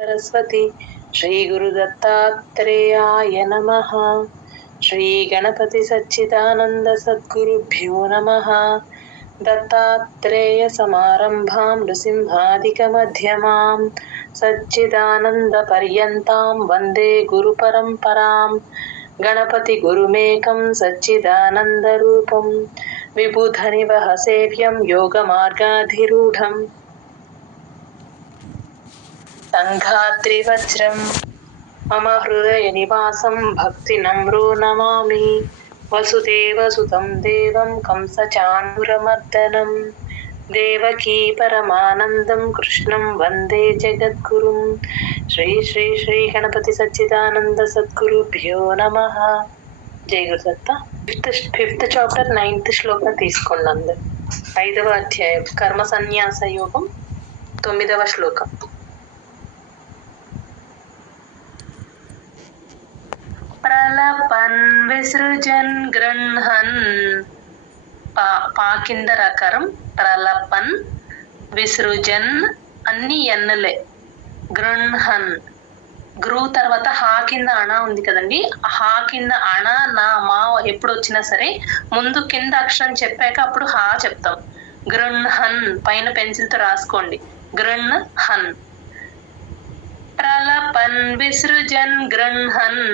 सरस्वती श्री गुरुदत्तात्रेयाय नमः। श्री गणपति सच्चिदानंद सद्गुरुभ्यो नमः। दत्तात्रेय समारंभां नृसिंहादिकमध्यमां सच्चिदानंद पर्यन्तां वन्दे गुरुपरम्परां। गणपति गुरुमेकं सच्चिदानन्दरूपं विबुधनिवह सेव्यं योगमार्गाधिरूढम् संघात्रिवज्रं मम हृदय निवासं भक्तिनम्रो नमामि। वसुदेवसुतं देवं कंसचाणूरमर्दनं देवकी परमानन्दं कृष्णं वन्दे जगद्गुरुं। श्री श्री श्री गणपति सच्चिदानंद सद्गुरुभ्यो नमः। जय गुरुदत्त। ఫిఫ్త్ చాప్టర్ 9th శ్లోకం తీసుకోండి అందరు. 5వ అధ్యాయం కర్మ సన్యాస యోగం 9వ శ్లోకం. ప్రలపన్ విసృజన్ గృహన్ పా కింద రకారం ప్రలపన్ విసృజన్ అన్ని ఎన్నలే. గృహన్ గ్రూ తర్వాత హా కింద అణ ఉంది కదండి. హా కింద అణ నా మా ఎప్పుడు వచ్చినా సరే ముందు కింద అక్షరం చెప్పాక అప్పుడు హా చెప్తాం. గృహన్ పైన పెన్సిల్ తో రాసుకోండి. గృహన్ ప్రలపన్ విసృజన్ గృహన్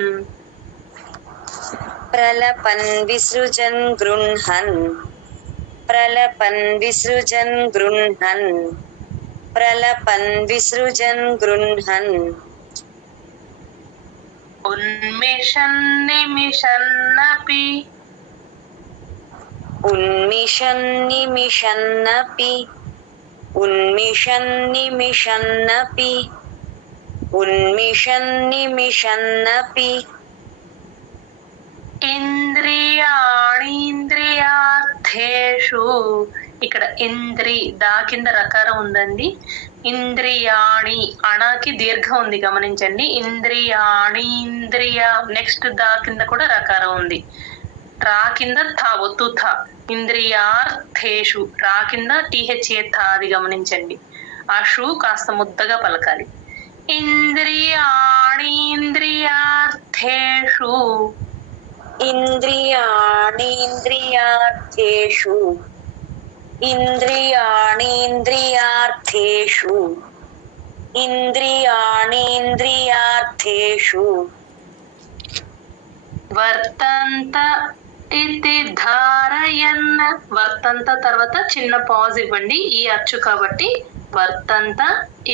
ప్రలపన్ విసృజన్ గృహన్ ప్రలపన్ విసృజన్ గృహన్ ప్రలపన్ విసృజన్ గృహన్ ఉన్మిషన్ నిమిషన్నపి ఉన్మిషన్ నిమిషన్నపి ఉన్మిషన్ నిమిషన్నపి ఉన్మిషన్ నిమిషన్నపి ఇంద్రియాణీంద్రియార్థేషు ఇక్కడ ఇంద్రి దా కింద రకారం ఉందండి. ఇంద్రియాణి అణాకి దీర్ఘం ఉంది గమనించండి. ఇంద్రియాణీంద్రియ నెక్స్ట్ దా కింద కూడా రకారం ఉంది. రా కింద థా ఒత్తు థా. ఇంద్రియార్థేషు రా కింద టీహెచ్ఏ థా అది గమనించండి. ఆ షూ కాస్త ముద్దగా పలకాలి. ఇంద్రియాణీంద్రియార్థేషు ఇంద్రియాణీంద్రియార్థేషు ఇంద్రియాణీంద్రియార్థేషు ఇంద్రియాణీంద్రియార్థేషు వర్తంత ఇది ధారయన్. వర్తంత తర్వాత చిన్న పాజ్ ఇవ్వండి, ఈ అచ్చు కాబట్టి. వర్తంత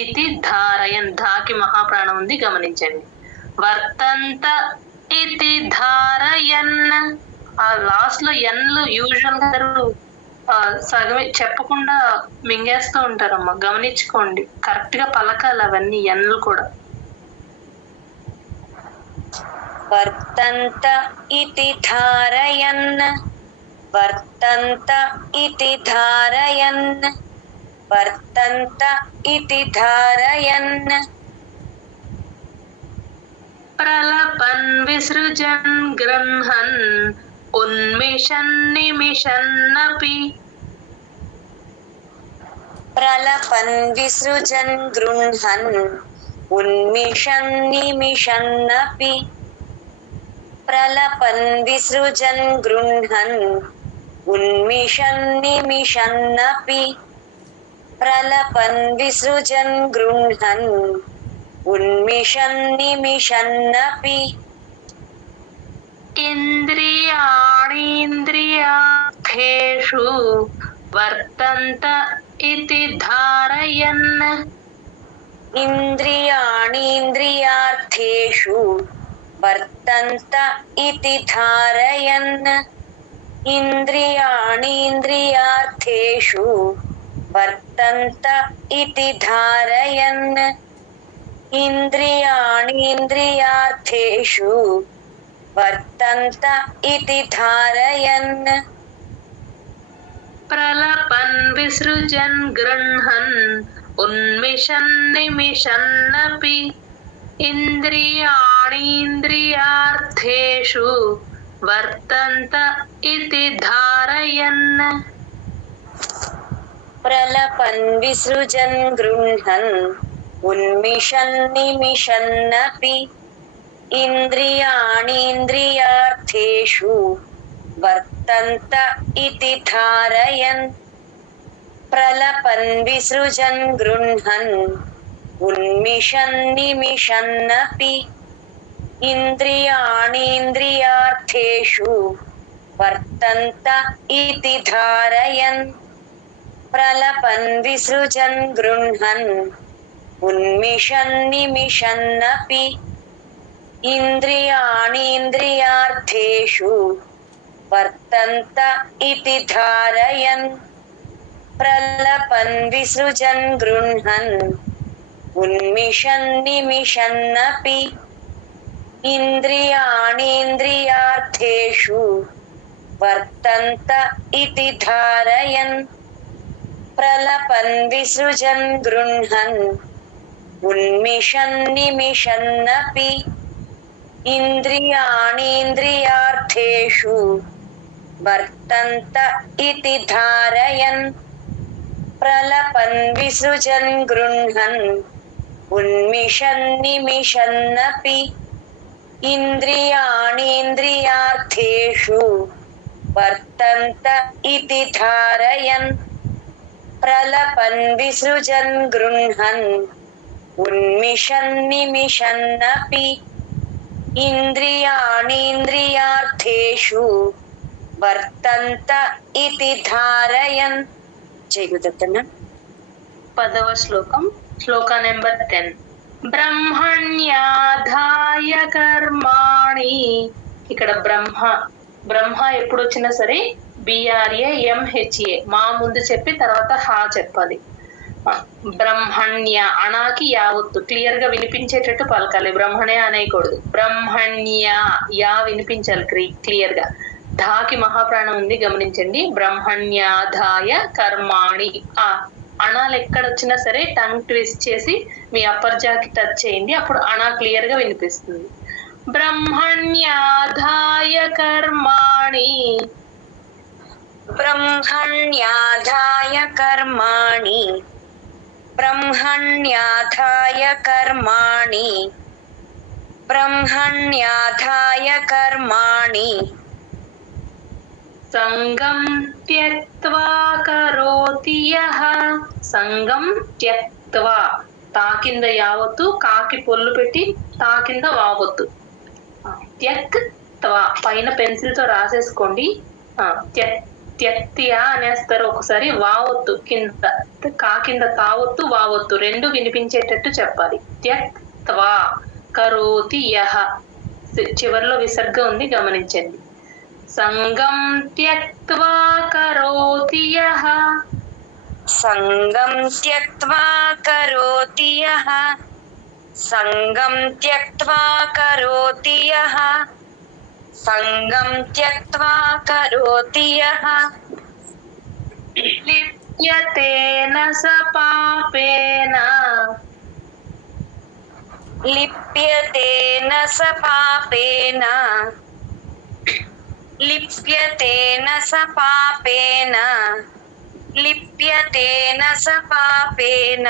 ఇది ధారయన్ ధాకి మహాప్రాణం ఉంది గమనించండి. వర్తంత ఇది ధారయన్. ఆ లాస్ట్ లో ఎన్లు యూజువల్ గా సగమే చెప్పకుండా మింగేస్తూ ఉంటారమ్మా, గమనించుకోండి. కరెక్ట్ గా పలకాలి అవన్నీ ఎన్లు కూడా. వర్తంత ఇతి ధారయన్ వర్తంత ఇతి ధారయన్ వర్తంత ఇతి ధారయన్ ప్రలపన్ విసృజన్ గృహన్ ఉన్మిషన్ నిమిషన్నపి ప్రలపన్ విసృజన్ గృహన్ ఉన్మిషన్ నిమిషన్నపి ప్రలపన్ విసృజన్ గృహన్ ఉన్మిషన్ నిమిషన్నపి ప్రలపన్ విసృజన్ గృహన్ ఉన్మిషన్ నిమిషన్నపి ఇంద్రియాణీంద్రియార్థేషు వర్తంత ఇతి ధారయన్ ఇంద్రియాణీంద్రియార్థేషు వర్తంత ఇతి ధారయన్ ఇంద్రియాణీంద్రియార్థేషు వర్తంత ఇతి ధారయన్ ఇంద్రియాణీంద్రియార్థేషు వర్తంత ఇతి ధారయన్ ప్రలపన్ విసృజన్ గృహన్ ఉన్మిషన్ నిమిషన్నపి ఇంద్రియాణీంద్రియార్థేషు వర్తంత ఇతి ధారయన్ ప్రలపన్ విసృజన్ గృహన్ उन्मिषन्निमिषन्नपि इन्द्रियाणीन्द्रियार्थेषु वर्तन्त इति धारयन् प्रलपन् विसृजन् गृह्णन् उन्मिषन्निमिषन्नपि इन्द्रियाणीन्द्रियार्थेषु वर्तन्त इति धारयन् प्रलपन् विसृजन् गृह्णन् उन्मिषन्निमिषन्नपि इन्द्रियाणीन्द्रियार्थेषु वर्तन्त इति धारयन् प्रलपन् विसृजन् गृह्णन् उन्मिषन्निमिषन्नपि इन्द्रियाणीन्द्रियार्थेषु वर्तन्त इति धारयन् प्रलपन् विसृजन् गृह्णन् उन्मिषन्निमिषन्नपि इन्द्रियाणीन्द्रियार्थेषु वर्तन्त इति धारयन् प्रलपन् विसृजन् गृह्णन् उन्मिषन्निमिषन्नपि इन्द्रियाणीन्द्रियार्थेषु वर्तन्त इति धारयन् प्रलपन् विसृजन् गृह्णन् उन्मिषन्निमिषन्नपि इन्द्रियाणीन्द्रियार्थेषु वर्तन्त इति धारयन्. జై గురుదత్తన్న. 10వ శ్లోకం, శ్లోక నెంబర్ 10. బ్రహ్మణ్యాధాయ కర్మాణి. ఇక్కడ బ్రహ్మ ఎప్పుడు వచ్చినా సరే BRAMHA మా ముందు చెప్పి తర్వాత హా చెప్పాలి. బ్రహ్మణ్య అనాకి యావత్తు క్లియర్ గా వినిపించేటట్టు పలకాలి. బ్రహ్మణ్య అనేయకూడదు. బ్రహ్మణ్య యా వినిపించాలి క్లియర్ గా. ధాకి మహాప్రాణం ఉంది గమనించండి. బ్రహ్మణ్యాధాయ కర్మాణి. ఆ అణాలు ఎక్కడొచ్చినా సరే టంగ్ ట్విస్ట్ చేసి మీ అప్పర్ జాకి టచ్ చేయండి, అప్పుడు అణా క్లియర్ గా వినిపిస్తుంది. బ్రహ్మణ్యాధాయ కర్మాణి. బ్రహ్మణ్యాధాయ కర్మాణి. బ్రహ్మణ్యాధాయ కర్మాణి. బ్రహ్మణ్యాధాయ కర్మాణి. సంగం త్యక్త్వా కరోతి యః. సంగం త్యక్త్వా తా కింద యావత్తు, కాకి పొల్లు పెట్టి తా కింద వావత్తు. త్యక్త్వా పైన పెన్సిల్ తో రాసేసుకోండి. త్యక్తియా అనేస్తారు ఒకసారి. వావత్తు కింద, కా కింద తావత్తు వావత్తు రెండు వినిపించేటట్టు చెప్పాలి. త్యక్త్వా కరోతి యః. చివరిలో విసర్గ ఉంది గమనించండి. సంగం త్యక్త్వా కరోతి యః. సంగం త్యక్త్వా కరోతి యః. సంగం త్యక్త్వా కరోతి యః. సంగం త్యక్త్వా కరోతి యః. లిప్యతేన స పాపేన. లిప్యతేన స పాపేన. లిప్యతేన స పాపేన. లిప్యతేన స పాపేన.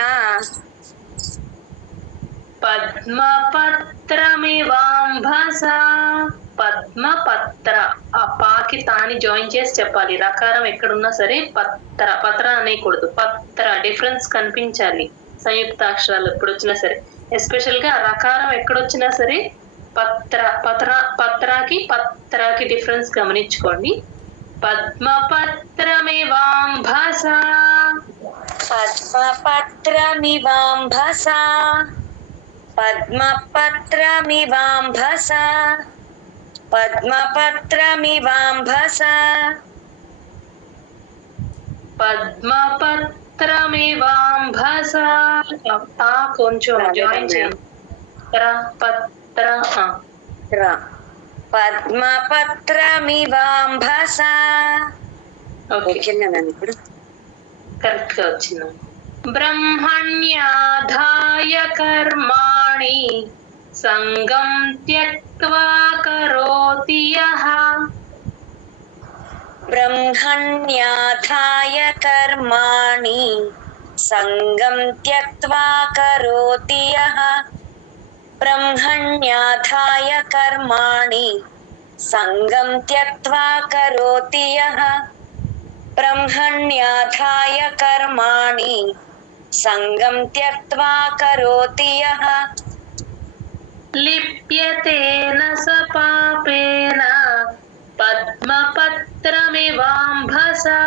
పద్మపత్రమివాంభస. పద్మపత్ర ఆ పాకి తాని జాయిన్ చేసి చెప్పాలి. రకారం ఎక్కడున్నా సరే పత్ర పత్ర అనేయకూడదు. పత్ర డిఫరెన్స్ కనిపించాలి సంయుక్తాక్షరాలు ఎప్పుడు వచ్చినా సరే. ఎస్పెషల్ గా రకారం ఎక్కడొచ్చినా సరే పత్రాకి డిఫరెన్స్ గమనించుకోండి. పద్మపత్రమివాంభస. పద్మపత్రమివాంభస. పద్మపత్రమివాంభస. పద్మపత్రమివాంభస. పద్మపత్రమివాంభస. తా కొంచెం జాయిన్ చేయండి. పత్ర పద్మపత్రమివాంభస. ఇప్పుడు కరెక్ట్ గా వచ్చింది. బ్రహ్మణ్యాధాయ కర్మాణి సంగం త్యక్త్వా కరోతి యః. బ్రహ్మణ్యాధాయ కర్మాణి సంగం త్యక్త్వా కరోతి యః బ్రహ్మణ్యాధాయ కర్మాణి సంగం త్యక్త్వా కరోతి యః బ్రహ్మణ్యాధాయ కర్మాణి సంగం త్యక్త్వా కరోతి యః లిప్యతేన స పాపేన పద్మపత్రమివాంభసా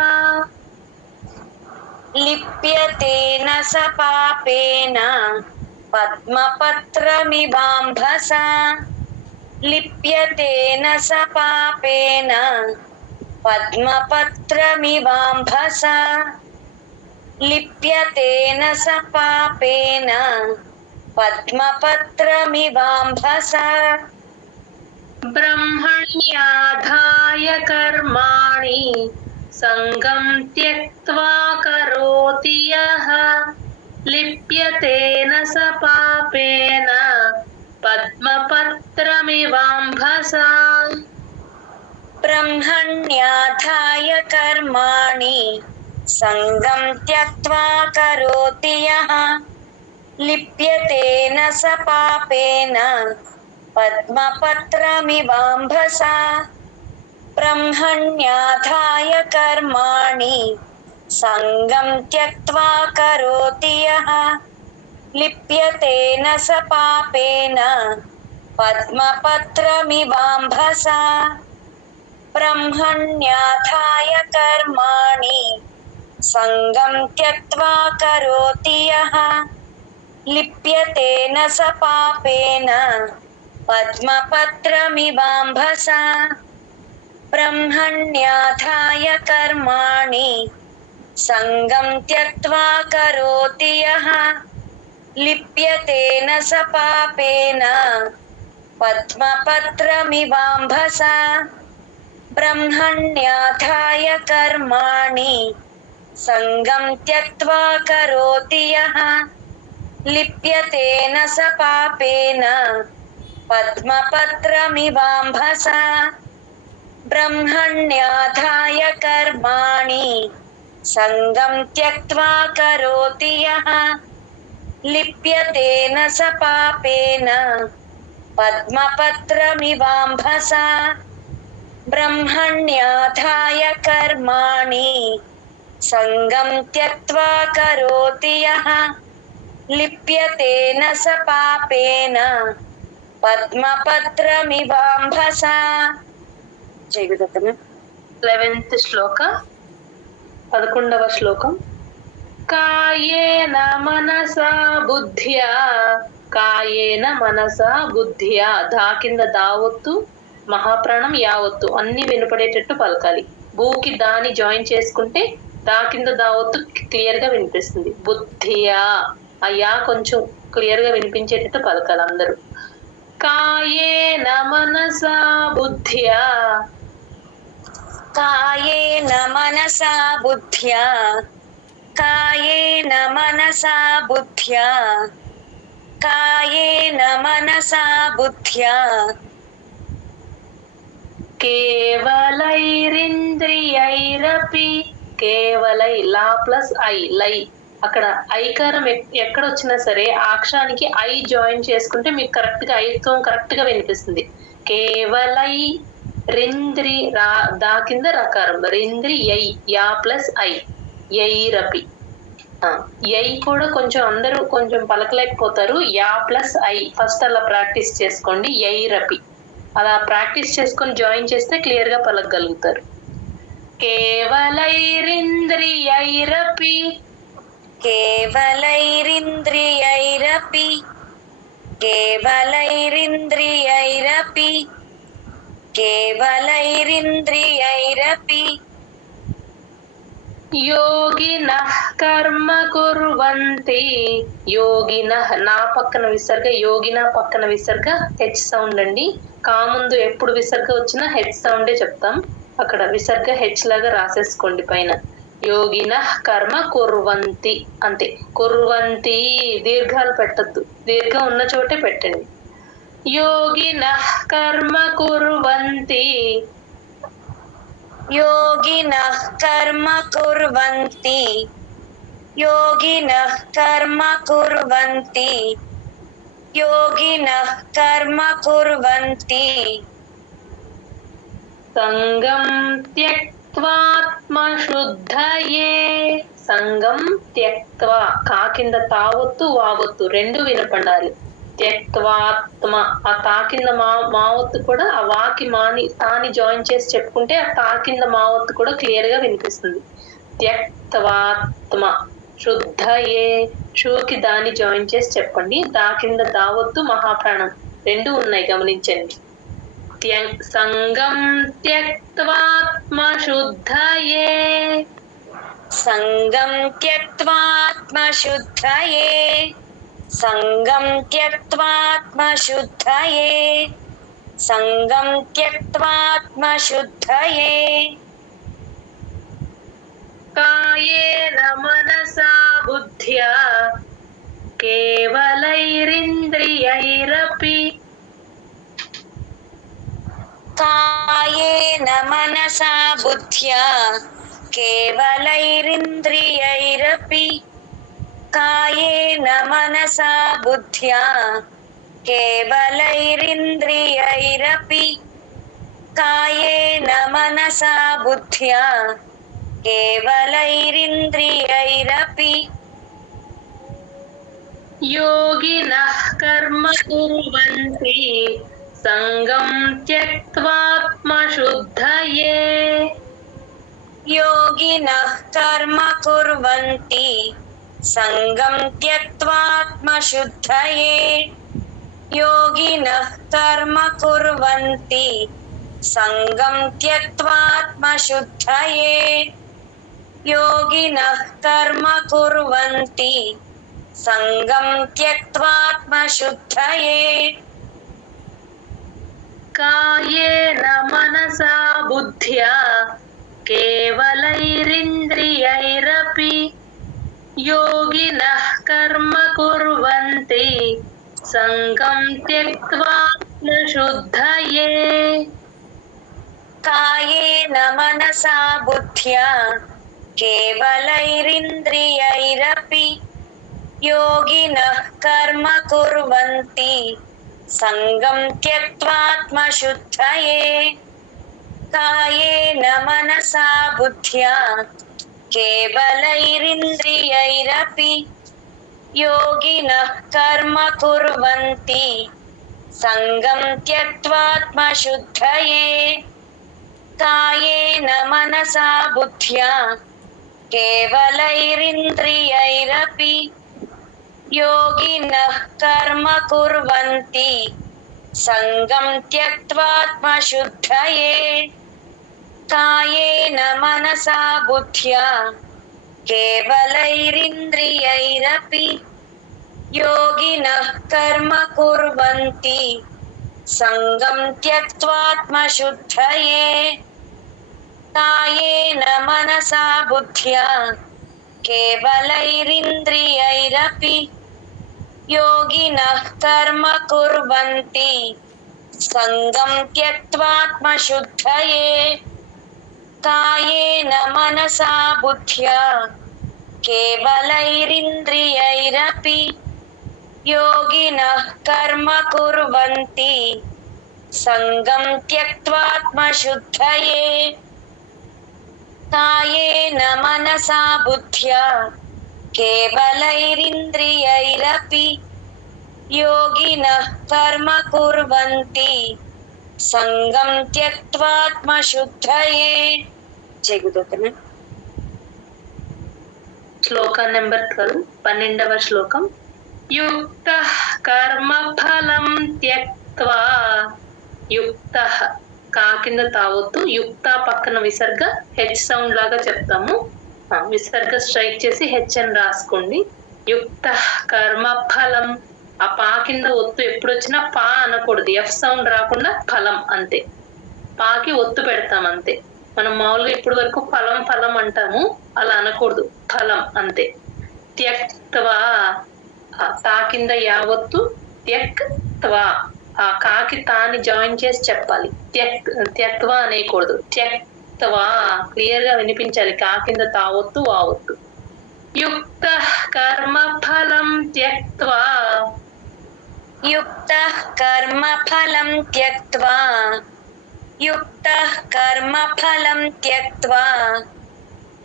లిప్యతేన స పాపేన పద్మపత్రమివాంభసా లిప్యతేన స పాపేన పద్మపత్రమివాంభసా లిప్యతేన స పాపేన పద్మపత్రమివాంభసా బ్రహ్మణ్యాధాయ కర్మాణి సంగం త్యక్త్వా కరోతి యః లిప్యతేన స పాపేన పద్మపత్రమివాంభసా బ్రహ్మణ్యాధాయ కర్మాణి సంగం త్యక్త్వా కరోతి యః లిప్యతేన స పాపేన పద్మపత్రమివాంభసా బ్రహ్మణ్యాధాయ కర్మాణి సంగం త్యక్త్వా కరోతి యః లిప్యతేన స పాపేన పద్మపత్రమివాంభసా బ్రహ్మణ్యాధాయ కర్మాణి సంగం త్యక్త్వా కరోతి యః లిప్యతేన స పాపేన పద్మపత్రమివాంభసా బ్రహ్మణ్యాధాయ కర్మాణి సంగం త్యక్త్వా కరోతి యః లిప్యతేన స పాపేన పద్మపత్రమివాంభసా బ్రహ్మణ్యాధాయ కర్మాణి సంగం త్యక్త్వా కరోతి యః లిప్యతేన స పాపేన పద్మపత్రమివాంభసా బ్రహ్మణ్యాధాయ కర్మాణి సంగం త్యక్త్వా కరోతి యః లిప్యతేన స పాపేన పద్మపత్రమివాంభసా బ్రహ్మణ్యాధాయ కర్మాణి సంగం త్యక్త్వా కరోతి యః లిప్యతేన స పాపేన పద్మపత్రమివాంభసా. జై గురుదత్తమ. 11th శ్లోక 11వ శ్లోకం. కాయేన మనసా బుద్ధ్యా కాయేన మనసా బుద్ధ్యా ధా కింద దావొత్తు మహాప్రాణం యావత్తు అన్ని వినపడేటట్టు పలకాలి. భూకి దాని జాయిన్ చేసుకుంటే దా కింద దావొత్తు క్లియర్ గా వినిపిస్తుంది. బుద్ధియా ఆ యా కొంచెం క్లియర్ గా వినిపించేటట్టు పలకాలి అందరూ. కాయేన మనసా బుద్ధ్యా కాయేన మనసా బుద్ధ్యా కాయేన మనసా బుద్ధ్యా కాయేన మనసా బుద్ధ్యా కేవలైరింద్రియైరపి కేవలై లా ప్లస్ ఐ లై అక్కడ ఐకారం ఎక్కడ వచ్చినా సరే ఆ అక్షరానికి ఐ జాయిన్ చేసుకుంటే మీకు కరెక్ట్ గా ఐత్వం కరెక్ట్ గా వినిపిస్తుంది. కేవలై రింద్రి దా కింద రకారం రింద్రి యై యా ప్లస్ ఐ యైరపి. యై కూడా కొంచెం అందరూ కొంచెం పలకలేకపోతారు. యా ప్లస్ ఐ ఫస్ట్ అలా ప్రాక్టీస్ చేసుకోండి. యైరపి అలా ప్రాక్టీస్ చేసుకొని జాయిన్ చేస్తే క్లియర్ గా పలకగలుగుతారు. కేవలైరింద్రియైరపి కేవలైరింద్రియైరపి కేవలైరింద్రియైరపి కేవలైరింద్రియైరపి యోగినః కర్మ కుర్వంతి యోగినః నా పక్కన విసర్గ యోగిన పక్కన విసర్గ హెచ్ సౌండ్ అండి. కా ముందు ఎప్పుడు విసర్గ వచ్చినా హెచ్ సౌండే చెప్తాం. అక్కడ విసర్గ హెచ్ లాగా రాసేసుకోండి పైన. యోగినః కర్మ కుర్వంతి అంతే. కుర్వంతి దీర్ఘాలు పెట్టద్దు, దీర్ఘం ఉన్న చోటే పెట్టండి. యోగినః కర్మ కుర్వంతి యోగినః కర్మ కుర్వంతి योगिनः कर्म कुर्वन्ति योगिनः कर्म कुर्वन्ति సంగం త్యక్త్వాత్మశుద్ధయే సంగం త్యక్త్వా కా కింద తావొత్తు వావొత్తు రెండు వినపడాలి త్యక్త్వాత్మ ఆ తా కింద మావొత్తు కూడా ఆ వాకి మాని తాని జాయిన్ చేసి చెప్పుకుంటే ఆ తా కింద మావొత్తు కూడా క్లియర్ గా వినిపిస్తుంది త్యక్త్వాత్మ శుద్ధయే షూకి దాని జాయిన్ చేసి చెప్పండి దా కింద దావొత్తు మహాప్రాణం రెండు ఉన్నాయి గమనించండి సంగం త్యక్త్వాత్మశుద్ధయే సంగం త్యక్త్వాత్మశుద్ధయే సంగం త్యక్త్వాత్మశుద్ధయే సంగం త్యక్త్వాత్మశుద్ధయే కాయేన మనసా బుద్ధ్యా కేవలైరింద్రియైరపి కాయేన మనసా బుద్ధ్యా కేవలైరింద్రియైరపి కాయేన మనసా బుద్ధ్యా కేవలైరింద్రియైరపి కాయేన మనసా బుద్ధ్యా కేవలైరింద్రియైరపి యోగినః కర్మ కుర్వంతి సంగం త్యక్త్వాత్మశుద్ధయే योगिनः कर्म कुर्वन्ति संगं त्यक्त्वात्मशुद्धये योगिनः कर्म कुर्वन्ति संगं त्यक्त्वात्मशुद्धये योगिनः कर्म कुर्वन्ति संगं त्यक्त्वात्मशुद्धये कायेन मनसा बुद्ध्या केवलैरिन्द्रियैरपि योगिनः कर्म कुर्वन्ति संगं त्यक्त्वात्मशुद्धये कायेन मनसा बुद्ध्या केवलैरिन्द्रियैरपि योगिनः कर्म कुर्वन्ति संगं त्यक्त्वात्मशुद्धये कायेन मनसा बुद्ध्या केवलैरिन्द्रियैरपि योगिनः कर्म कुर्वन्ति संगं त्यक्त्वात्मशुद्धये कायेन मनसा बुद्ध्या केवलैरिन्द्रियैरपि योगिनः कर्म कुर्वन्ति संगं त्यक्त्वात्मशुद्धये कायेन मनसा बुद्ध्या केवलैरिन्द्रियैरपि योगिनः कर्म कुर्वन्ति संगं त्यक्त्वात्मशुद्धये कायेन मनसा बुद्ध्या केवलैरिन्द्रियैरपि योगिनः कर्म कुर्वन्ति संगं त्यक्त्वात्मशुद्धये कायेन मनसा बुद्ध्या केवलैरिन्द्रियैरपि योगिनः कर्म कुर्वन्ति संगं त्यक्त्वात्मशुद्धये कायेन मनसा बुद्ध्या केवलैरिन्द्रियैरपि योगिनः कर्म कुर्वन्ति संगं त्यक्त्वात्मशुद्धये जय गुरुदेव శ్లోకం నెంబర్ 12 12వ శ్లోకం యుక్తః కర్మఫలం త్యక్త్వా యుక్తః కా కింద తావొత్తు యుక్త పక్కన విసర్గ హెచ్ సౌండ్ లాగా చెప్తాము విసర్గ స్ట్రైక్ చేసి హెచ్ అని రాసుకోండి యుక్తః కర్మఫలం ఆ పా కింద ఒత్తు ఎప్పుడు వచ్చినా పా అనకూడదు ఎఫ్ సౌండ్ రాకుండా ఫలం అంతే పాకి ఒత్తు పెడతాం అంతే మనం మామూలుగా ఇప్పటి వరకు ఫలం ఫలం అంటాము అలా అనకూడదు ఫలం అంతే త్యక్త్వా తా కింద యావత్తు త్యక్త్వా ఆ కాకి తాని జాయిన్ చేసి చెప్పాలి త్యక్త్వా అనేకూడదు త్యక్త్వా క్లియర్ గా వినిపించాలి కా కింద తావొత్తు వావొత్తు युक्तः कर्मफलं त्यक्त्वा युक्तः कर्मफलं त्यक्त्वा युक्तः कर्मफलं त्यक्त्वा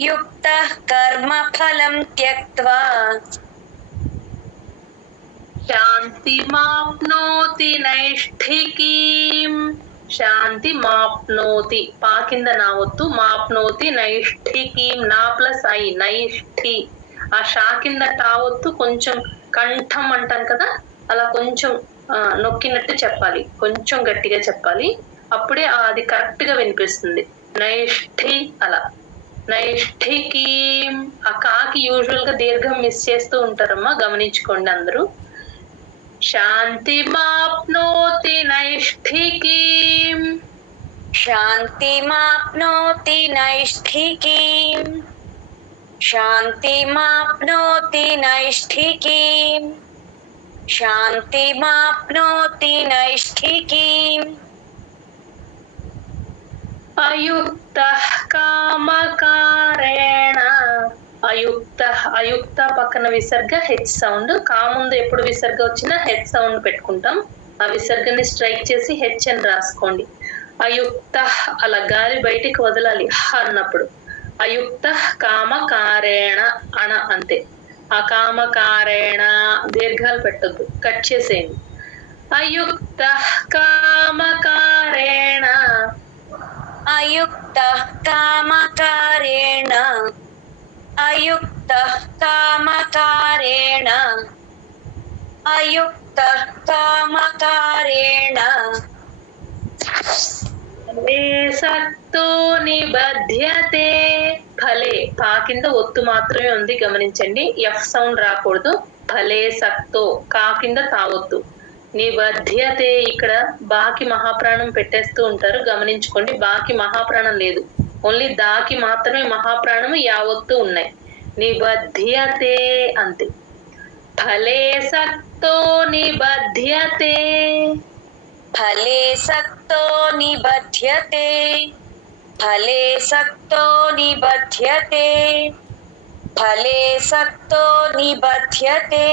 युक्तः कर्मफलं त्यक्त्वा శాంతిమాప్నోతి నైష్ఠికీం శాంతిమాప్నోతి పా కింద నా ఒత్తు మాప్నోతి నైష్ఠికీం నా ప్లస్ ఐ నైష్ఠి ఆ షా కింద టా ఒత్తు కొంచెం కంఠం అంటాం కదా అలా కొంచెం నొక్కినట్టు చెప్పాలి కొంచెం గట్టిగా చెప్పాలి అప్పుడే అది కరెక్ట్ గా వినిపిస్తుంది నైష్ఠి అలా నైష్ఠికీం ఆ కాకి యూజువల్ గా దీర్ఘం మిస్ చేస్తూ ఉంటారమ్మా గమనించుకోండి అందరూ శాంతిమాప్నోతి నైష్ఠికీం शान्तिमाप्नोति नैष्ठिकीम् शान्तिमाप्नोति नैष्ठिकीम् शान्तिमाप्नोति नैष्ठिकीम् అయుక్తః కామకారేణ అయుక్త పక్కన విసర్గ హెచ్ సౌండ్ కా ముందు ఎప్పుడు విసర్గ వచ్చినా హెచ్ సౌండ్ పెట్టుకుంటాం ఆ విసర్గని స్ట్రైక్ చేసి హెచ్ అని రాసుకోండి అయుక్త అలా గాలి బయటికి వదలాలి హ అన్నప్పుడు అయుక్త కామకారేణ అణ అంతే ఆ కామకారేణ దీర్ఘాలు పెట్టద్దు కట్ చేసేయండి అయుక్త కామకారేణ अयुक्तः कामकारेण अयुक्तः कामकारेण अयुक्तः कामकारेण సక్తో నిబధ్యతే ఫలే పా కింద ఒత్తు మాత్రమే ఉంది గమనించండి ఎఫ్ సౌండ్ రాకూడదు ఫలే సక్తో కా కింద తావొత్తు నిబధ్యతే ఇక్కడ బాకి మహాప్రాణం పెట్టేస్తూ ఉంటారు గమనించుకోండి బాకి మహాప్రాణం లేదు ఓన్లీ దాకి మాత్రమే మహాప్రాణం యావత్తు ఉన్నాయి నిబధ్యతే అంతే ఫలే సక్తో నిబధ్యతే फले सक्तो निबध्यते फले सक्तो निबध्यते फले सक्तो निबध्यते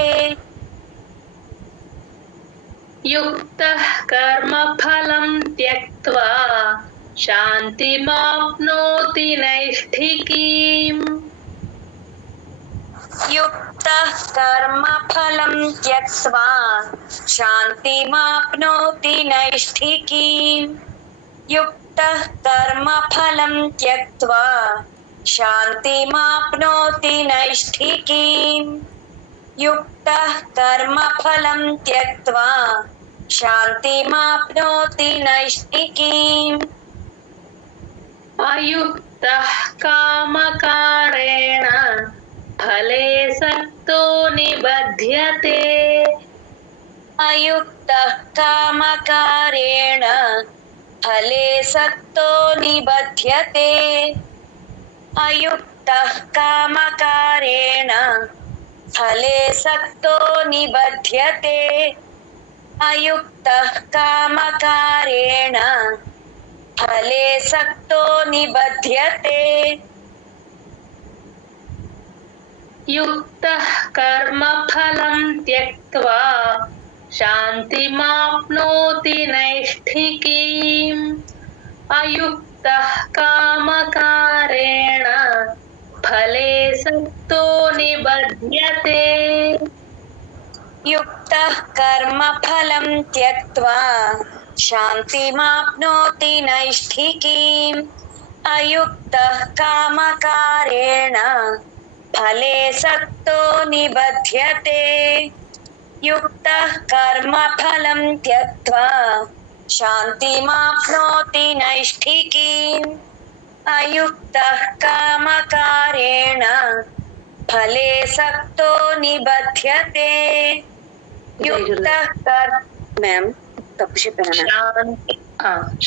युक्तः कर्मफलं त्यक्त्वा शान्तिमाप्नोति नैष्ठिकीम् युक्तः कर्मफलं त्यक्त्वा शान्तिमाप्नोति नैष्ठिकीम् युक्तः कर्मफलं त्यक्त्वा शान्तिमाप्नोति नैष्ठिकीम् युक्तः कर्मफलं त्यक्त्वा शान्तिमाप्नोति नैष्ठिकीम् अयुक्तः कामकारेण फले सक्तो निबध्यते अयुक्तः कामकारेण फले सक्तो निबध्यते अयुक्तः कामकारेण फले सक्तो निबध्यते अयुक्तः कामकारेण फले सक्तो निबध्यते युक्तः कर्मफलं त्यक्त्वा शान्तिमाप्नोति नैष्ठिकीम् अयुक्तः कामकारेण फले सक्तो निबध्यते युक्तः कर्मफलं त्यक्त्वा शान्तिमाप्नोति नैष्ठिकीम् अयुक्तः कामकारेण फले सक्तो निबध्यते युक्तः कर्मफलं त्यक्त्वा शान्तिमाप्नोति नैष्ठिकीम् अयुक्तः कामकारेण फले सक्तो निबध्यते युक्तः मैम తప్పు చెప్పాను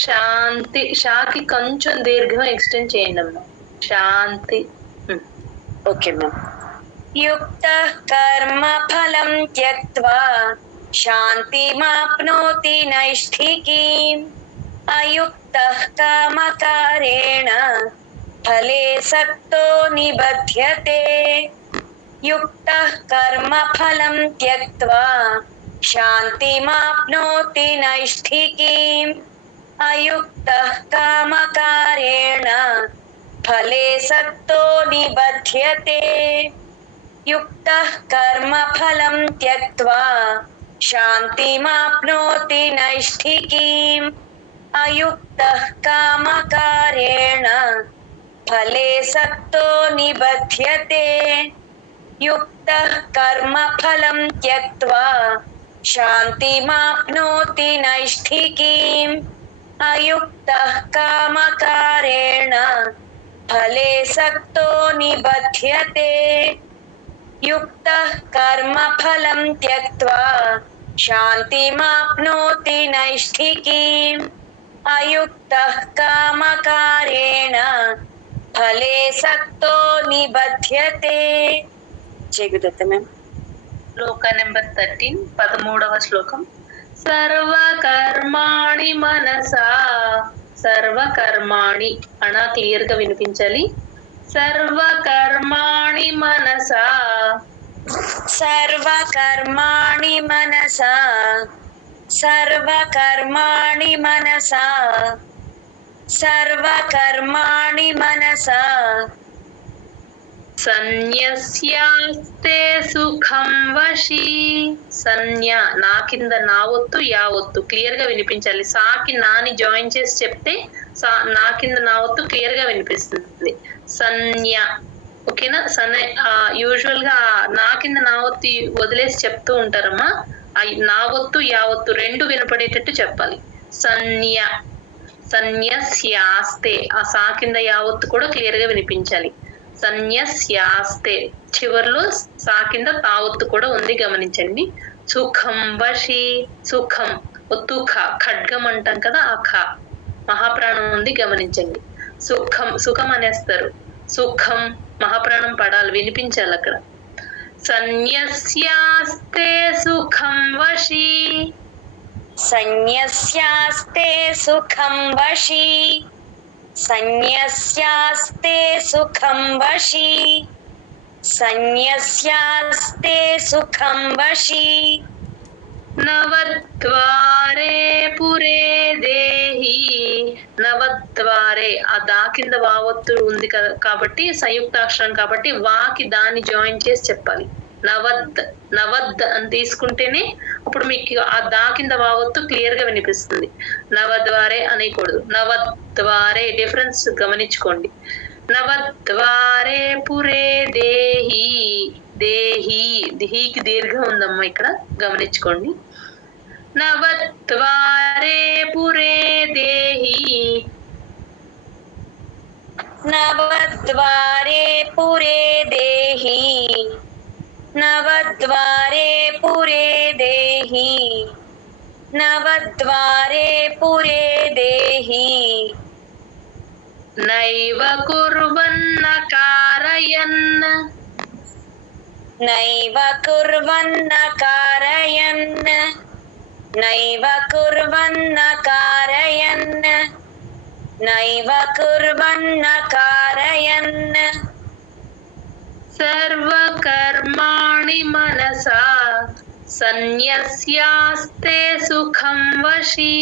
శాంతి షాకి కొంచెం దీర్ఘం ఎక్స్టెండ్ చేయండి అమ్మా శాంతి ఓకే మ్యామ్ युक्तः कर्मफलं त्यक्त्वा शान्तिमाप्नोति नैष्ठिकीम् अयुक्तः कामकारेण फले सक्तो निबध्यते युक्तः कर्मफलं त्यक्त्वा शान्तिमाप्नोति नैष्ठिकीम् अयुक्तः कामकारेण फले सक्तो निबध्यते युक्तः कर्मफलं त्यक्त्वा शान्तिमाप्नोति नैष्ठिकीम् अयुक्तः कामकारेण फले सक्तो निबध्यते युक्तः कर्मफलं त्यक्त्वा शान्तिमाप्नोति नैष्ठिकीम् अयुक्तः कामकारेण फले सक्तो निबध्यते युक्तः कर्मफलं त्यक्त्वा शान्तिमाप्नोति नैष्ठिकीम् अयुक्तः कामकारेण फले सक्तो निबध्यते. जय गुरुदत्त मैम. శ్లోక నెంబర్ 13 13వ శ్లోకం. సర్వకర్మాణి మనసా, సర్వకర్మాణి అనా క్లియర్ గా వినిపించాలి. సర్వకర్మాణి మనసా, सर्वकर्माणि मनसा सर्वकर्माणि मनसा सर्वकर्माणि मनसा సన్యస్యాస్తే సుఖం వశి. సన్యా నా కింద నా ఒత్తు యా ఒత్తు క్లియర్ గా వినిపించాలి. సాకి నాని జాయిన్ చేసి చెప్తే నా కింద నా ఒత్తు క్లియర్ గా వినిపిస్తుంది. సన్యా ఓకేనా. యూజువల్ గా నా కింద నా ఒత్తు వదిలేసి చెప్తూ ఉంటారమ్మా. నా ఒత్తు యా ఒత్తు రెండు వినపడేటట్టు చెప్పాలి. సన్యా సన్యస్యాస్తే ఆ సా కింద యా ఒత్తు కూడా క్లియర్ గా వినిపించాలి. సన్యస్యాస్తే చివర్లో సా కింద తా ఒత్తు కూడా ఉంది గమనించండి. సుఖం వశి, సుఖం ఒత్తు ఖ, ఖడ్గం అంటాం కదా ఆ ఖ మహాప్రాణం ఉంది గమనించండి. సుఖం సుఖం అనేస్తారు. సుఖం మహాప్రాణం పడాలి, వినిపించాలి అక్కడ. సన్యస్యాస్తే సుఖం వశి, సన్యస్యాస్తే సుఖం వశి సన్యస్యాస్తే సుఖం వశి సన్యస్యాస్తే సుఖం వశి నవద్వారే పురే దేహి. నవద్వారే ఆ దా కింద వావత్తు ఉంది కదా కాబట్టి సంయుక్తాక్షరం కాబట్టి వాకి దాన్ని జాయిన్ చేసి చెప్పాలి. నవద్ నవద్ అని తీసుకుంటేనే అప్పుడు మీకు ఆ దా కింద వావత్తు క్లియర్ గా వినిపిస్తుంది. నవద్వారే అనేకూడదు. నవద్వారే డిఫరెన్స్ గమనించుకోండి. నవద్వారే పురే దేహి, దేహి దిహికి దీర్ఘం ఉందమ్మా ఇక్కడ గమనించుకోండి. నవద్వారే పురే దేహి, నవద్వారే పురే దేహి నవద్వారే పురే దేహి నవద్వారే పురే దేహి నైవ కుర్వన్న కారయన్, నైవ కుర్వన్న కారయన్ నైవ కుర్వన్న కారయన్ నైవ కుర్వన్న కారయన్ సర్వకర్మాణి మనసా సన్యస్యాస్తే సుఖం వశి.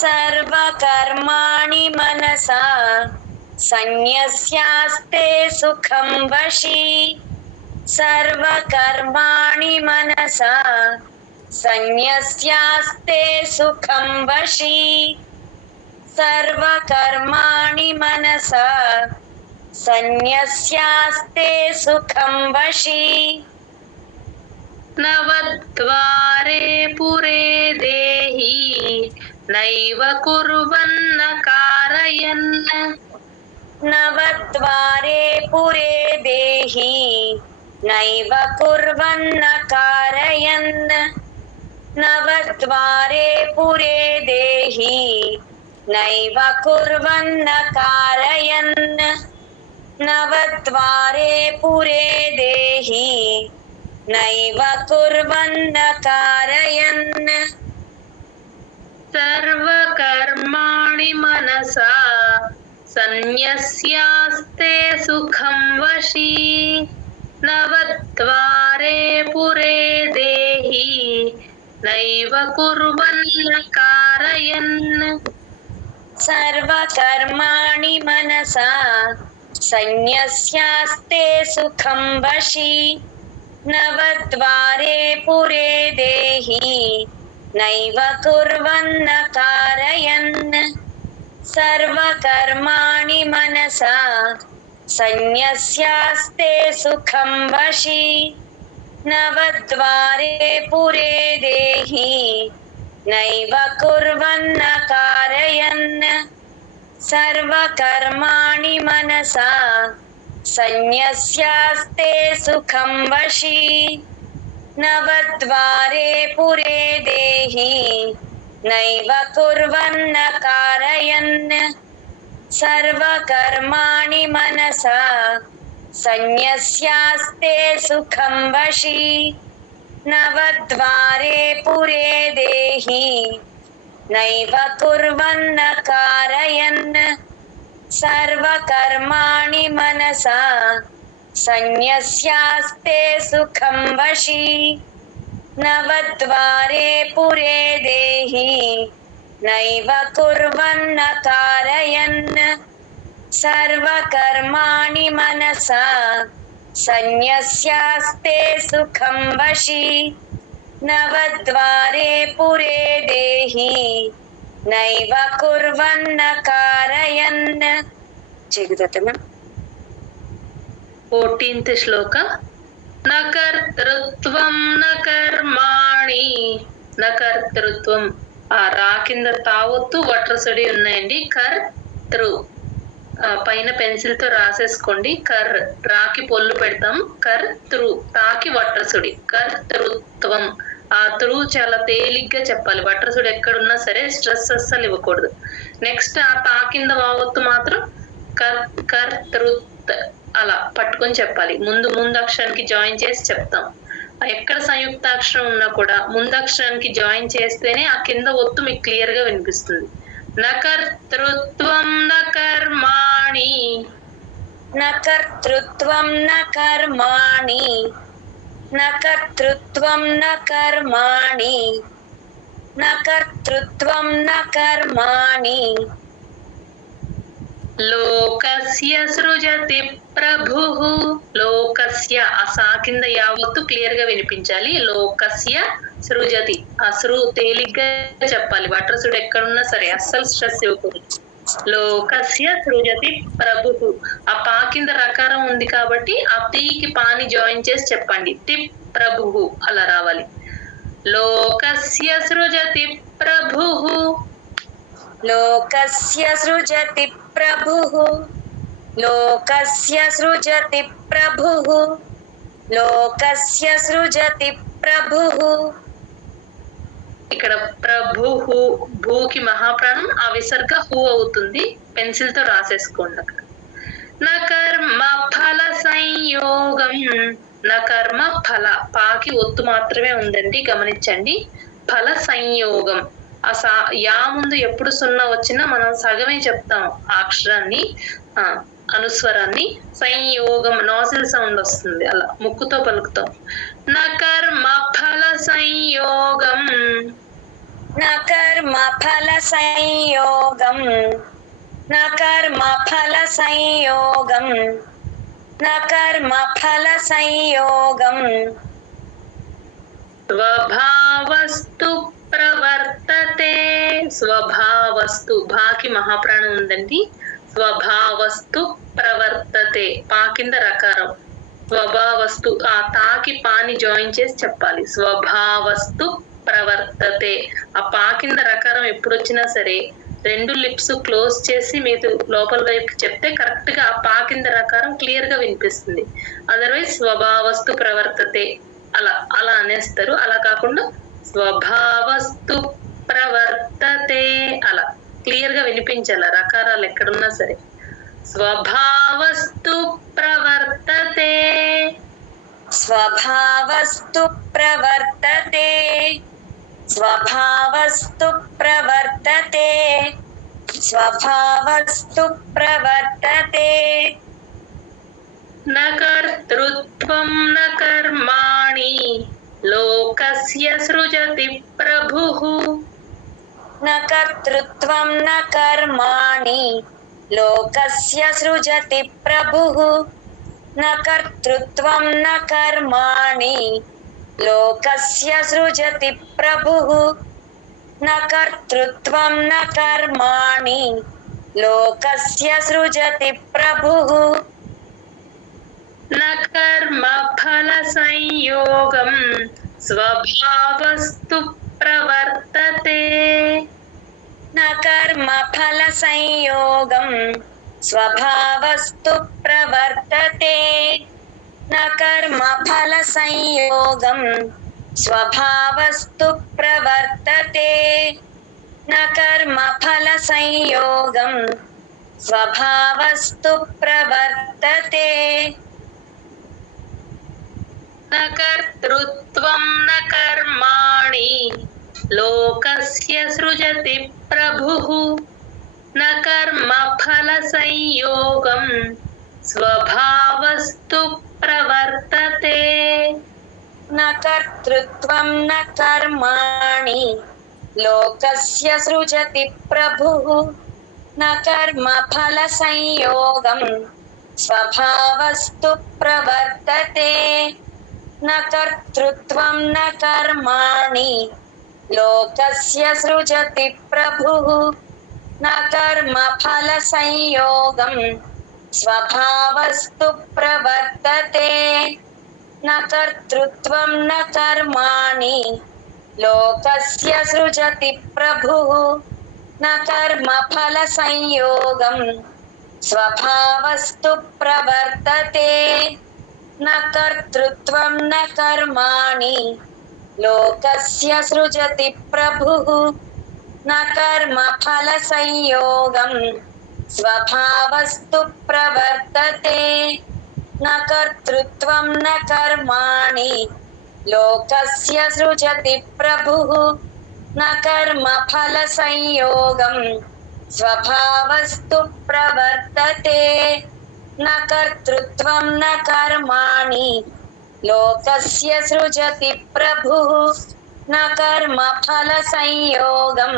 సర్వకర్మాణి మనసా సన్యస్యాస్తే సుఖం వశి సర్వకర్మాణి మనసా సన్యస్యాస్తే సుఖం వశి సర్వకర్మాణి మనసా సన్యస్యాస్తే సుఖం వశి నవద్వారే పురే దేహి నైవ కుర్వన్న కారయన్. నవద్వారే పురే దేహి నైవ కుర్వన్న కారయన్ నవద్వారే పురే దేహి నైవ కుర్వన్న కారయన్ నవద్వారే పురే దేహి నైవ కుర్వన్న కారయన్ సర్వకర్మాణి మనసా సన్యస్యాస్తే సుఖం వశి. నవద్వారే పురే దేహి నైవ కుర్వన్న కారయన్ సర్వకర్మాణి మనసా సన్యస్యాస్తే సుఖం వశి నవద్వారే పురే దేహి నైవ కుర్వన్న కారయన్ సర్వకర్మాణి మనసా సన్యస్యాస్తే సుఖం వశి నవద్వారే పురే దేహి నైవ కుర్వన్న కారయన్ సర్వకర్మాణి మనసా సన్యస్యాస్తే సుఖం వశి నవద్వారే పురే దేహి నైవ కుర్వన్న కారయన్ సర్వకర్మాణి మనసా సన్యస్యాస్తే సుఖం వశి నవద్వారే పురే దేహి నైవ కుర్వన్న కారయన్ సర్వకర్మాణి మనసా సన్యస్యాస్తే సుఖం వశి నవద్వారే పురే దేహి నైవ కుర్వన్న కారయన్ సర్వకర్మాణి మనసా సన్యస్యాస్తే సుఖం వశి నవద్వారే పురే దేహి నైవ కుర్వన్న కారయన్. చెగుదతమా 14th శ్లోక. నకర్తృత్వం నకర్మాణి. నకర్తృత్వం ఆ రా కింద తావొత్తు వట్రసుడి ఉన్నాయండి. కర్తృ పైన పెన్సిల్ తో రాసేసుకోండి. కర్ రాకి పొల్లు పెడతాం. కర్తృ తాకి వట్రసుడి. కర్తృత్వం ఆ త్రు చాలా తేలిగ్గా చెప్పాలి. వట్రసుడు ఎక్కడున్నా సరే స్ట్రెస్ అస్సలు ఇవ్వకూడదు. నెక్స్ట్ ఆ తా కింద వావొత్తు మాత్రం కర్తృత్ అలా పట్టుకొని చెప్పాలి. ముందు అక్షరానికి జాయిన్ చేసి చెప్తాం. ఎక్కడ సంయుక్తాక్షరం ఉన్నా కూడా ముందక్షరానికి జాయిన్ చేస్తేనే ఆ కింద ఒత్తు మీకు క్లియర్ గా వినిపిస్తుంది. నకర్తృత్వం నకర్మాణి. నకర్తృత్వం నకర్మాణి. నకర్తృత్వం నకర్మాణి. నకర్తృత్వం నకర్మాణి. లోకస్య సృజతి ప్రభుః. లోకస్య ఆ సా కింద యావత్తు క్లియర్ గా వినిపించాలి. లోకస్య సృజతి ఆ సృ తేలిగ్గా చెప్పాలి. వట్రసుడు ఎక్కడున్నా సరే అస్సలు స్ట్రెస్ ఇవ్వకూడదు. లోకస్య సృజతి ప్రభుః ఆ పా కింద రకారం ఉంది కాబట్టి ఆ తీకి పాని జాయిన్ చేసి చెప్పండి. తిప్ ప్రభుః అలా రావాలి. లోకస్య సృజతి ప్రభుః. లోకస్య సృజతి ప్రభుః. లోకస్య సృజతి ప్రభుః. లోకస్య సృజతి ప్రభుః. ఇక్కడ ప్రభుః భూకి మహాప్రాణం ఆ విసర్గ హూ అవుతుంది. పెన్సిల్ తో రాసేసుకోండి అక్కడ. నకర్మ ఫల సంయోగం. నకర్మ ఫల పాకి ఒత్తు మాత్రమే ఉందండి గమనించండి. ఫల సంయోగం ఆ యా ముందు ఎప్పుడు సున్నా వచ్చినా మనం సగమే చెప్తాం ఆ అక్షరాన్ని అనుస్వరాన్ని. సంయోగం నాసిల్ సౌండ్ వస్తుంది అలా ముక్కుతో పలుకుతాం. నకర్మ ఫల సంయోగం. నకర్మ ఫల సంయోగం. నకర్మ ఫల సంయోగం. నకర్మ ఫల సంయోగం. స్వభావస్తు ప్రవర్తతే. స్వభావస్తు భాకి మహాప్రాణం ఉందండి. స్వభావస్తు ప్రవర్తతే పా కింద రకారం. స్వభావస్తు ఆ తాకి పాని జాయిన్ చేసి చెప్పాలి. స్వభావస్తు ప్రవర్తతే ఆ పా కింద రకారం ఎప్పుడు వచ్చినా సరే రెండు లిప్స్ క్లోజ్ చేసి మీరు లోపల వైపు చెప్తే కరెక్ట్ గా ఆ పా కింద రకారం క్లియర్ గా వినిపిస్తుంది. అదర్వైజ్ స్వభావస్తు ప్రవర్తతే అలా అనేస్తారు. అలా కాకుండా స్వభావస్తు ప్రవర్తతే అలా క్లియర్ గా వినిపించాల రకారాలు ఎక్కడున్నా సరే. స్వభావస్తు ప్రవర్తతే. స్వభావస్తు ప్రవర్తతే. స్వభావస్తు ప్రవర్తతే. స్వభావస్తు ప్రవర్తతే. न कर्तृत्वं न कर्माणि लोकस्य सृजति प्रभुः न कर्तृत्वं न कर्माणि लोकस्य सृजति प्रभुः न कर्तृत्वं न कर्माणि लोकस्य सृजति प्रभुः न कर्तृत्वं न कर्माणि लोकस्य सृजति प्रभुः न कर्मफलसंयोगं स्वभावस्तु प्रवर्तते न कर्मफलसंयोगं स्वभावस्तु प्रवर्तते न कर्मफलसंयोगं स्वभावस्तु प्रवर्तते न कर्मफलसंयोगं स्वभावस्तु प्रवर्तते न कर्तृत्वं न कर्माणि लोकस्य सृजति प्रभुः न कर्मफलसंयोगं स्वभावस्तु प्रवर्तते न कर्तृत्वं न कर्माणि लोकस्य सृजति प्रभुः न कर्मफलसंयोगं स्वभावस्तु प्रवर्तते न कर्तृत्वं न कर्माणि लोकस्य सृजति प्रभुः न कर्मफलसंयोगं स्वभावस्तु प्रवर्तते न कर्तृत्वं न कर्माणि लोकस्य सृजति प्रभुः न कर्मफलसंयोगं स्वभावस्तु प्रवर्तते न कर्तृत्वं न कर्माणि लोकस्य सृजति प्रभुः न कर्मफलसंयोगं स्वभावस्तु प्रवर्तते न कर्तृत्वं न कर्माणि लोकस्य सृजति प्रभुः न कर्मफलसंयोगं स्वभावस्तु प्रवर्तते न कर्तृत्वं न कर्माणि लोकस्य सृजति प्रभुः न कर्मफलसंयोगं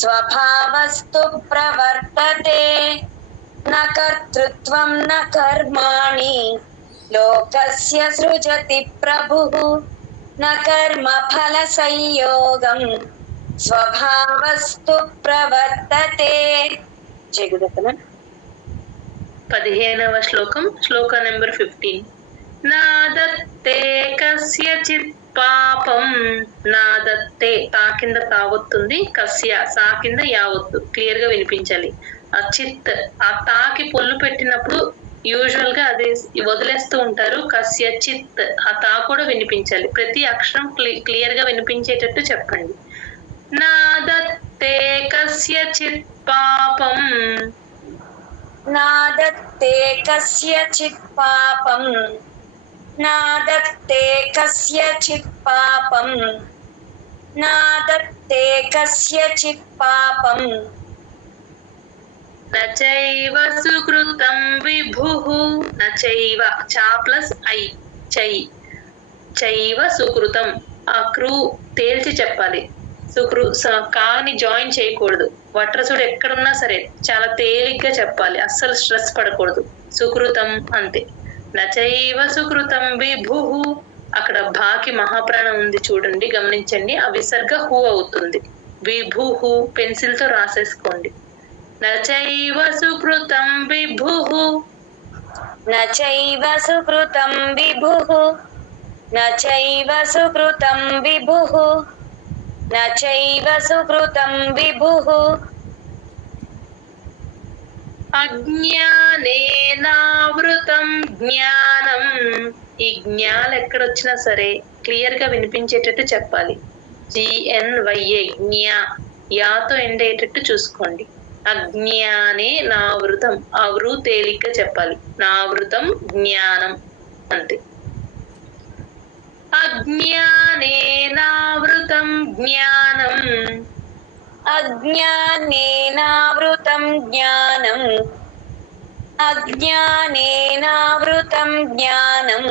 स्वभावस्तु प्रवर्तते न कर्तृत्वं न कर्माणि लोकस्य सृजति प्रभुः न कर्मफलसंयोगं स्वभावस्तु प्रवर्तते. जय गुरुदेव. 15వ శ్లోకం శ్లోక నెంబర్ 15 నాదత్తే కస్యచిత్ పాపం నాదత్తే తా కింద తావొత్తుంది కస్య సా కింద యావొత్తు క్లియర్ గా వినిపించాలి ఆ చిత్ ఆ తాకి పొల్లు పెట్టినప్పుడు యూజువల్ గా అది వదిలేస్తూ ఉంటారు కస్య చిత్ ఆ తా కూడా వినిపించాలి ప్రతి అక్షరం క్లియర్ గా వినిపించేటట్టు చెప్పండి నాదత్తే కస్యచిత్ పాపం నాదత్తే కస్యచిత్ పాపం నాదత్తే కస్యచిత్ పాపం నాదత్తే కస్యచిత్ పాపం నచైవ సుకృతం విభుః నచైవ చా ప్లస్ ఐ చై చైవ సుకృతం ఆ క్రూ తేల్చి చెప్పాలి కాని జాయిన్ చేయకూడదు వట్రసుడు ఎక్కడున్నా సరే చాలా తేలిగ్గా చెప్పాలి అస్సలు స్ట్రెస్ పడకూడదు సుకృతం అంతే నచైవ సుకృతం విభుః అక్కడ భాకి మహాప్రాణం ఉంది చూడండి గమనించండి ఆ విసర్గ హూ అవుతుంది విభుః పెన్సిల్ తో రాసేసుకోండి నచైవ సుకృతం విభుః నచైవ సుకృతం విభుః నచైవ సుకృతం విభుః నచైవ సుకృతం విభుః అజ్ఞానేనావృతం జ్ఞానం ఈ జ్ఞాలు ఎక్కడొచ్చినా సరే క్లియర్ గా వినిపించేటట్టు చెప్పాలి GNYA జ్ఞా యాతో ఎండ్ అయ్యేటట్టు చూసుకోండి అజ్ఞానే నావృతం ఆ వృ తేలిగ్గా చెప్పాలి నావృతం జ్ఞానం అంతే అజ్ఞానేనావృతం జ్ఞానం అజ్ఞానేనావృతం జ్ఞానం అజ్ఞానేనావృతం జ్ఞానం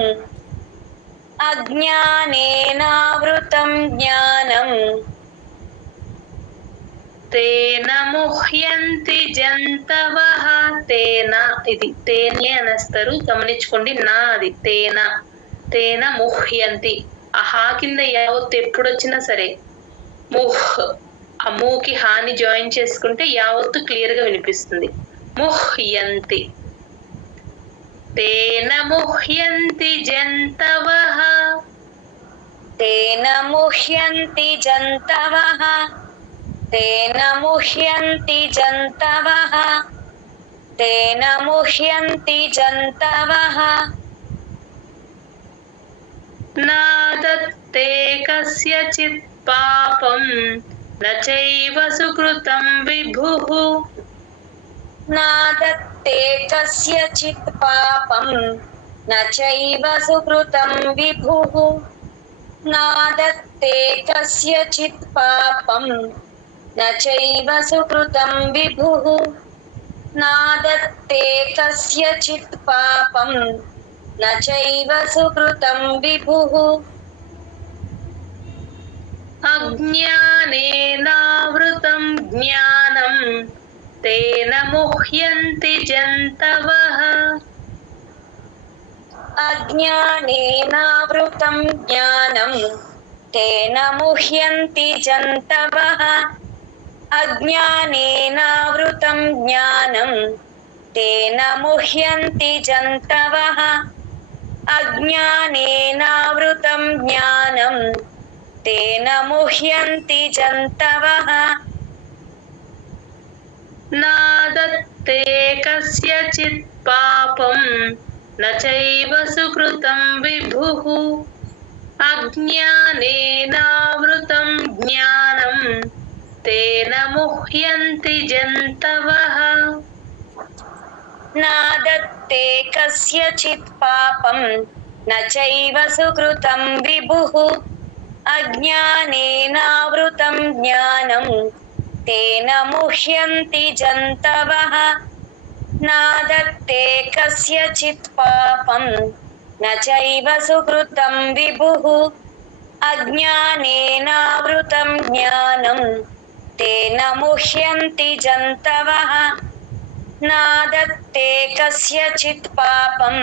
అజ్ఞానేనావృతం జ్ఞానం తేన ముహ్యంతి జంతవః తేన ఇది తేనే అనేస్తారు గమనించుకోండి నా అది తేన ముహ్యంతి ఆ హా కింద యావత్తు ఎప్పుడు వచ్చినా సరే ముహ్ ఆ మూకి హాని జాయిన్ చేసుకుంటే యావత్తు క్లియర్ గా వినిపిస్తుంది ముహ్యంతి తేన ముహ్యంతి జంతవః తేన ముహ్యంతి జంతవః తేన ముహ్యంతి జంతవః తేన ముహ్యంతి జంతవః నాదత్తే కస్యచిత్ పాపం నచైవ సుకృతం విభుః నాదత్తే కస్యచిత్ పాపం నచైవ సుకృతం విభుః నాదత్తే కస్యచిత్ పాపం నచైవ సుకృతం విభుః నాదత్తే కస్యచిత్ పాపం నచైవ సుకృతం విభుః అజ్ఞానేనావృతం జ్ఞానం తేన ముహ్యంతి జంతవః అజ్ఞానేనావృతం జ్ఞానం తేన ముహ్యంతి జంతవః అజ్ఞానేనావృతం జ్ఞానం తేన ముహ్యంతి జంతవః అజ్ఞానేనావృతం జ్ఞానం తేన ముహ్యంతి జంతవః నాదత్తే కస్యచిత్ పాపం నచైవ సుకృతం విభుః అజ్ఞానేనావృతం జ్ఞానం తేన ముహ్యంతి జంతవః నాదత్తే కస్యచిత్ పాపం నచైవ సుకృతం విభుః అజ్ఞానేనావృతం జ్ఞానం తేన ముహ్యంతి జంతవః నాదత్తే కస్యచిత్ పాపం నచైవ సుకృతం విభుః అజ్ఞానేనావృతం జ్ఞానం తేన ముహ్యంతి జంతవః నాదత్తే కస్యచిత్ పాపం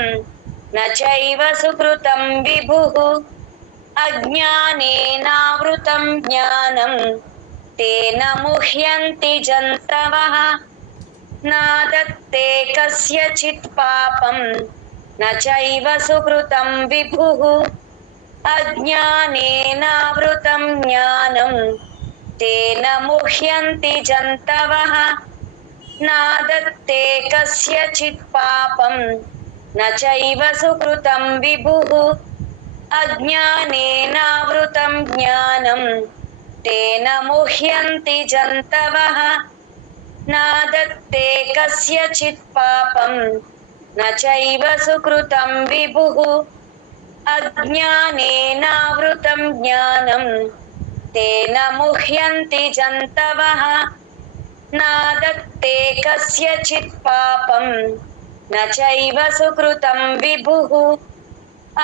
నచైవ సుకృతం విభుః అజ్ఞానేనావృతం జ్ఞానం తేన ముహ్యంతి జంతవః నాదత్తే కస్యచిత్ పాపం నచైవ సుకృతం విభుః అజ్ఞానేనావృతం జ్ఞానం తేన ముహ్యంతి జంతవః నాదత్తే కస్యచిత్ పాపం నచైవ సుకృతం విభుః అజ్ఞానేనావృతం జ్ఞానం తేన ముహ్యంతి జంతవః నాదత్తే కస్యచిత్ పాపం నచైవ సుకృతం విభుః అజ్ఞానేనావృతం జ్ఞానం తేన ముహ్యంతి జంతవః నాదత్తే కస్యచిత్ పాపం నచైవ సుకృతం విభుః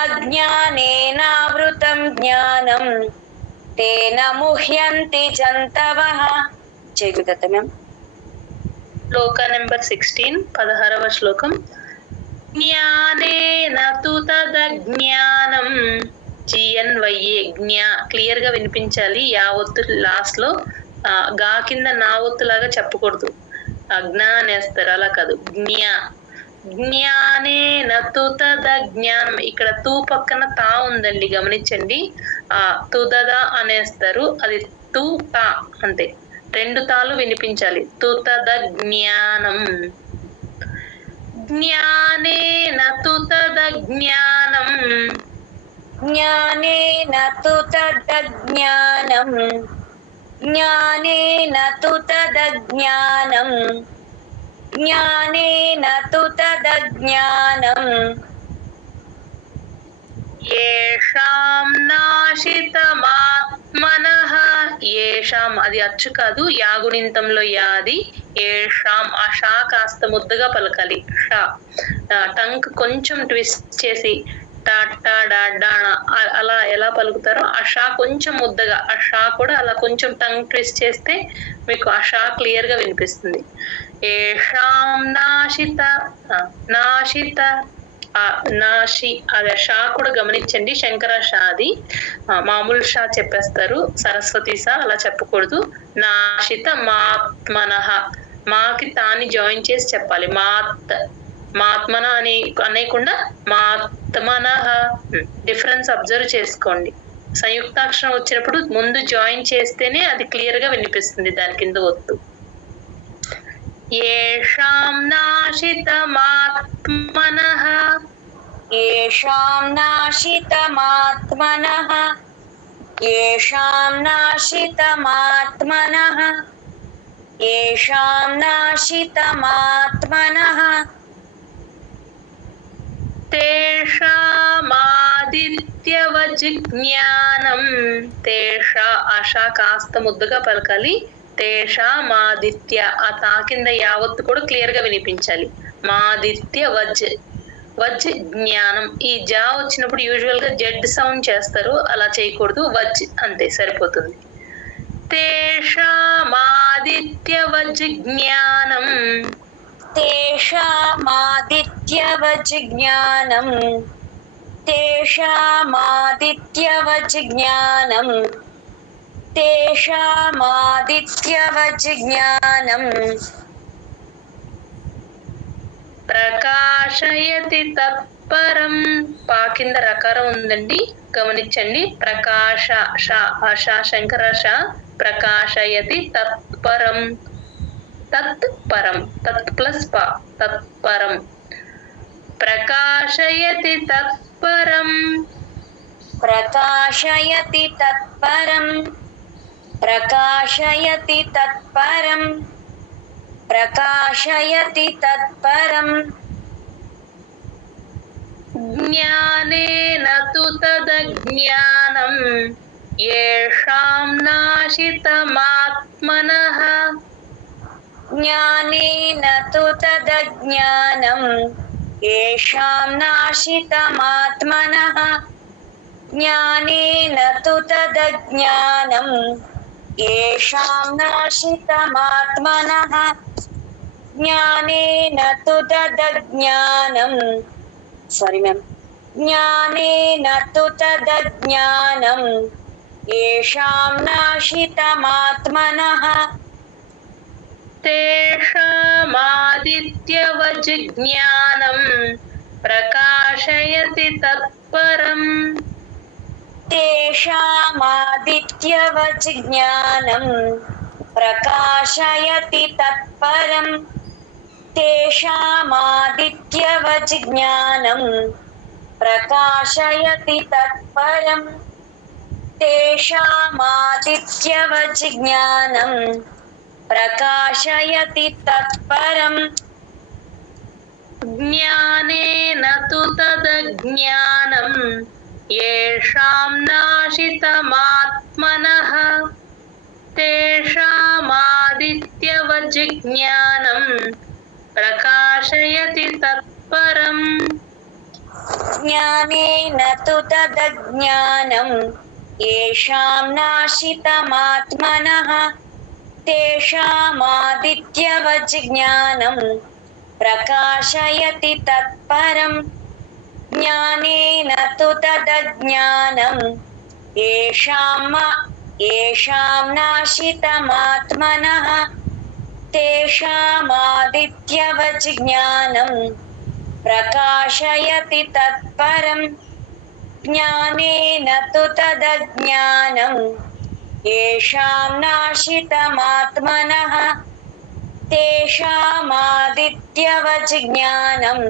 అజ్ఞానేనావృతం జ్ఞానం తేన ముహ్యంతి జంతవః. జయగుదత్త మ్యామ్. శ్లోక నెంబర్ 16 16వ శ్లోకం. జ్ఞానేన తు తదజ్ఞానం జిఎన్వైఏ జ్ఞా క్లియర్ గా వినిపించాలి. యావత్తు లాస్ట్ లో గా కింద నా ఒత్తు లాగా చెప్పకూడదు. అజ్ఞా అనేస్తారు, అలా కాదు. జ్ఞానేన తు తదజ్ఞానం. ఇక్కడ తూ పక్కన తా ఉందండి, గమనించండి. తుదద అనేస్తారు, అది తు తా అంతే. రెండు తాలు వినిపించాలి. తుతద జ్ఞానం. జ్ఞానేన తుతద జ్ఞానం. జ్ఞానేన తు తదజ్ఞానం. జ్ఞానేన తు తదజ్ఞానం. జ్ఞానేన తు తదజ్ఞానం. ఏషాం నాశితమాత్మనః ఏషాం అది అచ్చు కాదు యాగుణింతంలో యాది ఏషాం ఆ షా కాస్త ముద్దగా పలకాలి షా టంక్ కొంచెం ట్విస్ట్ చేసి టా టా డా డా అలా ఎలా పలుకుతారో ఆ షా కొంచెం ముద్దగా ఆ షా కూడా అలా కొంచెం టంగ్ ట్విస్ట్ చేస్తే మీకు ఆ షా క్లియర్ గా వినిపిస్తుంది ఏషాం నాశిత నాశిత నాషి అది షా కూడా గమనించండి శంకర షా అది మామూలు షా చెప్పేస్తారు సరస్వతి సా అలా చెప్పకూడదు నాశిత మాత్మనః మాకి తాని జాయిన్ చేసి చెప్పాలి మాత్మన అని అనేయకుండా మాత్మనః డిఫరెన్స్ అబ్జర్వ్ చేసుకోండి సంయుక్తాక్షరం వచ్చినప్పుడు ముందు జాయిన్ చేస్తేనే అది క్లియర్ గా వినిపిస్తుంది దాని కింద ఒత్తు ఏషాం నాశితమాత్మనః येषां नाशितमात्मनः येषां नाशितमात्मनः येषां नाशितमात्मनः తేషామాదిత్యవజిజ్ఞానం తేషా ఆశా కాస్త ముద్దగా పలకాలి తేషామాదిత్య ఆ తా కింద యావత్తు కూడా క్లియర్ గా వినిపించాలి మాదిత్య వజ్ జ్ఞానం ఈ జా వచ్చినప్పుడు యూజువల్ గా జెడ్ సౌండ్ చేస్తారు అలా చేయకూడదు వజ్ అంతే సరిపోతుంది తేషామాదిత్యవజిజ్ఞానం तेषामादित्यवजिज्ञानं तेषामादित्यवजिज्ञानं तेषामादित्यवजिज्ञानं ప్రకాశయతి తత్పరం పా కింద రకారం ఉందండి గమనించండి ప్రకాశ షా శంకర షా ప్రకాశయతి తత్పరం తత్పరం తత్ ప్లస్ ప తత్పరం ప్రకాశయతి తత్పరం प्रकाशयति तत्परं प्रकाशयति तत्परं प्रकाशयति तत्परं జ్ఞానేన తు తదజ్ఞానం యేషాం నాశితమాత్మనః ज्ञानेन तु तदज्ञानं येषां नाशितमात्मनः ज्ञानेन तु तदज्ञानं येषां नाशितमात्मनः ज्ञानेन तु तदज्ञानं सारी मैम ज्ञानेन तु तदज्ञानं येषां नाशितमात्मनः తేషామాదిత్యవజిజ్ఞానం ప్రకాశయతి తత్పరం तेषामादित्यवजिज्ञानं प्रकाशयति तत्परं तेषामादित्यवजिज्ञानं प्रकाशयति तत्परं तेषामादित्यवजिज्ञानं प्रकाशयति तत्परं జ్ఞానేన తు తదజ్ఞానం యేషాం నాశితమాత్మనః తేషామాదిత్యవజిజ్ఞానం ప్రకాశయతి తత్పరం ज्ञानेन तु तदज्ञानं येषां नाशितमात्मनः तेषामादित्यवजिज्ञानं प्रकाशयति तत्परं ज्ञानेन तु तदज्ञानं येषां नाशितमात्मनः तेषामादित्यवजिज्ञानं प्रकाशयति तत्परं ज्ञानेन तु तदज्ञानं येषां नाशितमात्मनः तेषामादित्यवजिज्ञानं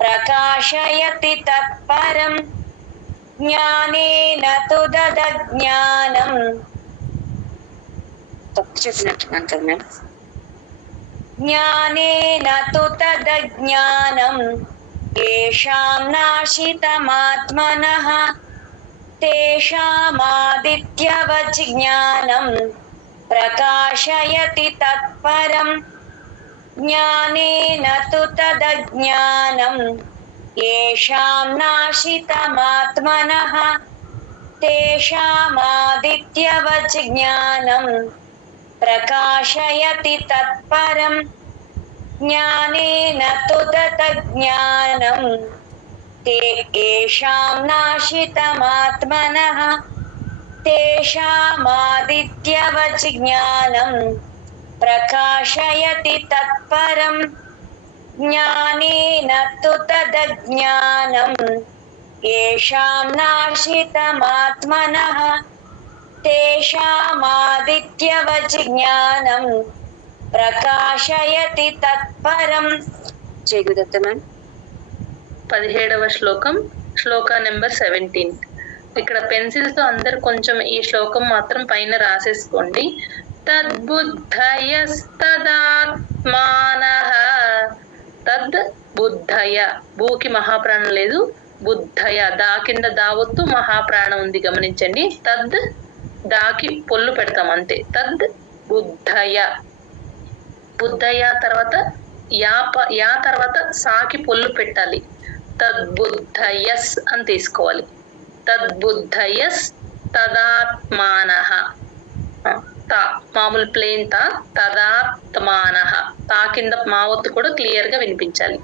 प्रकाशयति तत्परं ज्ञानेन तु तदज्ञानं ज्ञानेन तु तदज्ञानं येषां नाशितमात्मनः तेषामादित्यवत् ज्ञानं प्रकाशयति तत्परम् ज्ञानेन तु तदज्ञानं येषां नाशितमात्मनः तेषामादित्यवत् ज्ञानं प्रकाशयति तत्परम् ज्ञानेन तु तदज्ञानं येषां नाशितमात्मनः तेषामादित्यवत् ज्ञानं प्रकाशयति तत्परम् ज्ञानेन तु तदज्ञानं येषां नाशितमात्मनः तेषामादित्यवत् ज्ञानं ప్రకాశయతి తత్పరం. జై గురుదత్త మ్యామ్. 17వ శ్లోకం, శ్లోక నెంబర్ 17. ఇక్కడ పెన్సిల్స్ తో అందరు కొంచెం ఈ శ్లోకం మాత్రం పైన రాసేసుకోండి. తద్బుద్ధయస్తదాత్మానః. తద్ బుద్ధయ, భూకి మహాప్రాణం లేదు, బుద్ధయ దా కింద దావొత్తు మహాప్రాణం ఉంది గమనించండి. తద్ దాకి పొల్లు పెడతాం అంతే. తద్ బుద్ధయ, బుద్ధయ తర్వాత యా తర్వాత సాకి పొల్లు పెట్టాలి. తద్బుద్ధయస్ అని తీసుకోవాలి. తద్బుద్ధయస్ తదాత్మానః. తా మామూలు ప్లేన్ తా. తదాత్మానః తా కింద మావత్తు కూడా క్లియర్ గా వినిపించాలి.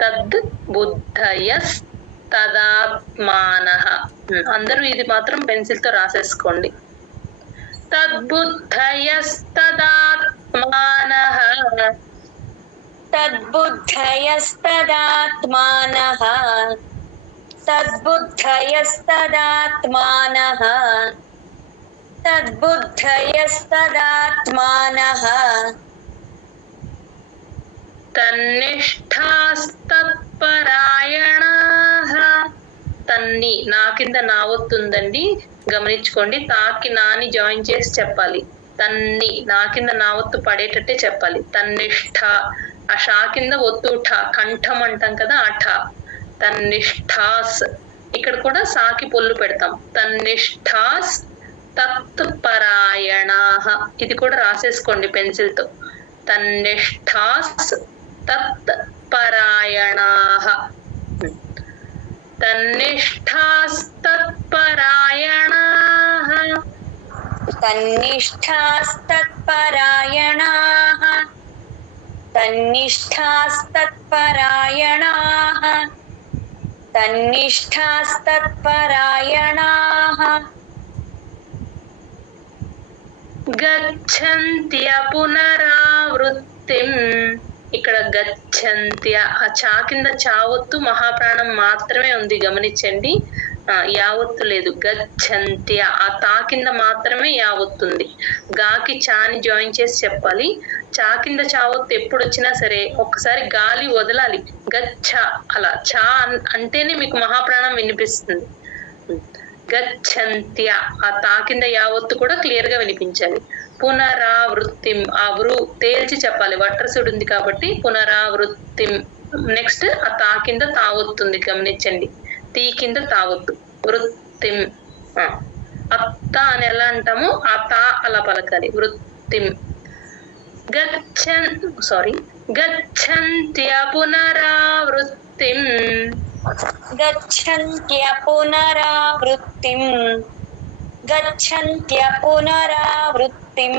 తద్బుద్ధయస్ తదాత్మానః. అందరూ ఇది మాత్రం పెన్సిల్ తో రాసేసుకోండి. తద్బుద్ధయస్తదాత్మానః. తద్బుద్ధయస్తదాత్మానః. తద్బుద్ధయస్తదాత్మానః. తద్బుద్ధయస్తదాత్మానః. తన్నిష్ఠాస్తత్పరాయణాః. తన్ని నా కింద నా ఒత్తుందండి గమనించుకోండి. తాకి నాని జాయిన్ చేసి చెప్పాలి. తన్ని నా కింద నా ఒత్తు పడేటట్టే చెప్పాలి. తన్నిష్ఠ ఆ షా కింద ఒత్తు ఠ, కంఠం అంటాం కదా ఆ ఠ. తన్నిష్ఠాస్ ఇక్కడ కూడా సాకి పొల్లు పెడతాం. తన్నిష్ఠాస్ తత్పరాయణాః. ఇది కూడా రాసేసుకోండి పెన్సిల్ తో. తన్నిష్ఠాస్ తత్పరాయణాః. తన్నిష్ఠాస్తత్పరాయణాః. తన్నిష్ఠాస్తత్పరాయణాః. తన్నిష్ఠాస్తత్పరాయణాః. తన్నిష్ఠాస్తత్పరాయణాః. గచ్చంత్య పునరావృత్తిం. ఇక్కడ గచ్చంత్య ఆ చా కింద చావొత్తు మహాప్రాణం మాత్రమే ఉంది గమనించండి. యావత్తు లేదు. గచ్చంత్య ఆ తా కింద మాత్రమే యావత్తుంది. గాకి చాని జాయిన్ చేసి చెప్పాలి. చా కింద చావత్తు ఎప్పుడు వచ్చినా సరే ఒక్కసారి గాలి వదలాలి. గచ్చ అలా చా అంటేనే మీకు మహాప్రాణం వినిపిస్తుంది. గచ్చంత్య ఆ తా కింద యావత్తు కూడా క్లియర్ గా వినిపించాలి. పునరావృత్తిం ఆ వృ తేల్చి చెప్పాలి. వట్రసుడు ఉంది కాబట్టి పునరావృత్తిం. నెక్స్ట్ ఆ తా కింద తావొత్తుంది గమనించండి. తీ కింద తావొత్తు. వృత్తిం. అత్త అని ఎలా అంటామో ఆ తా అలా పలకాలి. వృత్తిం. గచ్చంత్య పునరావృత్తిం. గచ్చంత్య పునరావృత్తిం. గచ్చంత్య పునరావృత్తిం.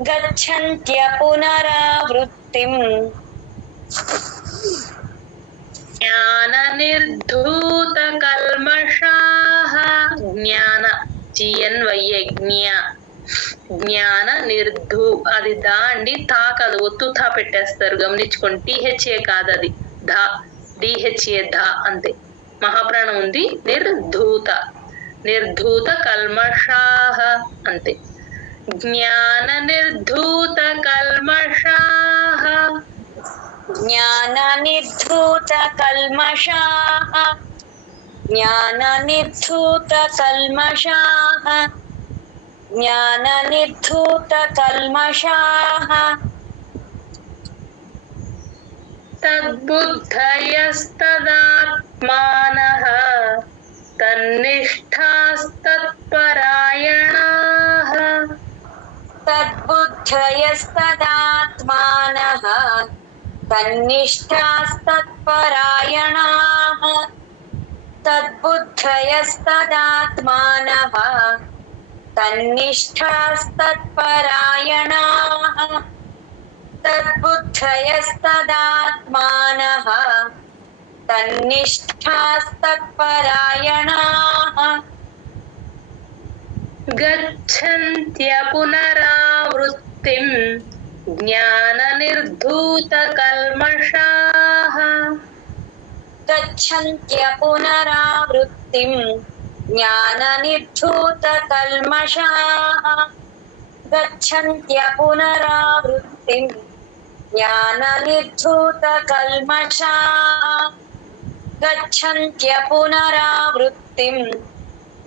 గచ్చంత్య పునరావృత్తిం. జ్ఞాన నిర్ధూత కల్మషాః. జ్ఞాన GNYA జ్ఞాన నిర్ధూ అది దా అండి. తా కాదు, ఒత్తు తా పెట్టేస్తారు గమనించుకోండి. THA కాదు అది ధా. DHA ధా అంతే. మహాప్రాణం ఉంది. నిర్ధూత నిర్ధూత కల్మషాః అంతే. జ్ఞాన నిర్ధూత కల్మషాః. జ్ఞాన నిర్ధూత కల్మషాః. జ్ఞాన నిర్ధూత కల్మషాః. జ్ఞాన నిర్ధూత కల్మషాః. तद्बुद्धयस्तदात्मानः तन्निष्ठास्तत्परायणाः तद्बुद्धयस्तदात्मानः तन्निष्ठास्तत्परायणाः तद्बुद्धयस्तदात्मानः तन्निष्ठास्तत्परायणाः तद्बुद्धयस्तदात्मानः तन्निष्ठास्तत्परायणाः गच्छन्त्य पुनरावृत्तिं ज्ञाननिर्धूतकल्मषाः गच्छन्त्य पुनरावृत्तिं ज्ञाननिर्धूतकल्मषाः गच्छन्त्य पुनरावृत्तिं ज्ञाननिर्धूतकल्मषाः गच्छन्त्य पुनरावृत्तिं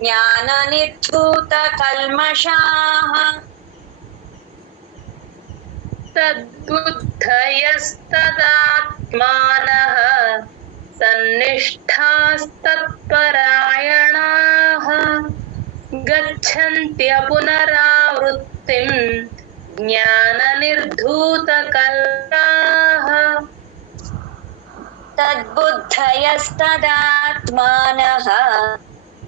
ज्ञाननिर्धूतकल्मषाः तद्बुद्धयस्तदात्मानः तन्निष्ठास्तत्परायणाः गच्छन्त्य पुनरावृत्तिं ज्ञाननिर्धूतकल्मषाः तद्बुद्धयस्तदात्मानः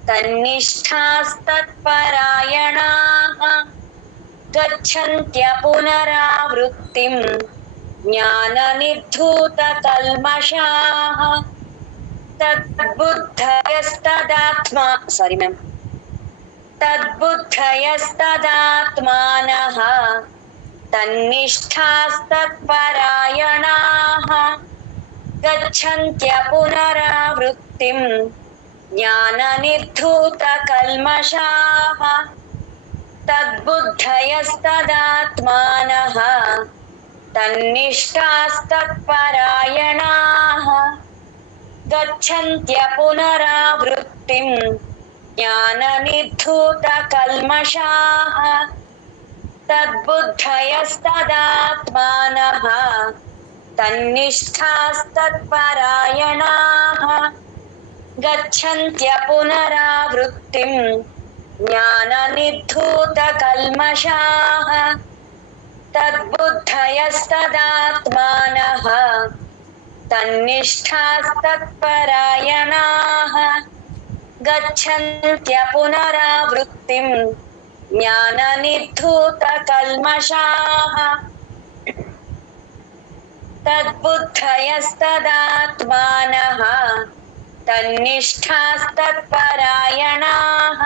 तन्निष्ठास्तत्परायणाः गच्छन्त्य पुनरावृत्तिं ज्ञाननिर्धूतकल्मषाः तद्बुद्धयस्तदात्मानः तन्निष्ठास्तत्परायणाः गच्छन्त्य पुनरावृत्तिं ज्ञाननिर्धूतकल्मषाः तद्बुद्धयस्तदात्मानः तन्निष्ठास्तत्परायणाः गच्छन्त्य पुनरावृत्तिं ज्ञाननिर्धूतकल्मषाः तद्बुद्धयस्तदात्मानः तन्निष्ठास्तत्परायणाः गच्छन्त्य पुनरावृत्तिं ज्ञाननिर्धूतकल्मषाः तद्बुद्धयस्तदात्मानः तन्निष्ठास्तत्परायणाः गच्छन्त्य पुनरावृत्तिं ज्ञाननिर्धूतकल्मषाः तद्बुद्धयस्तदात्मानः तन्निष्ठास्तत्परायणाः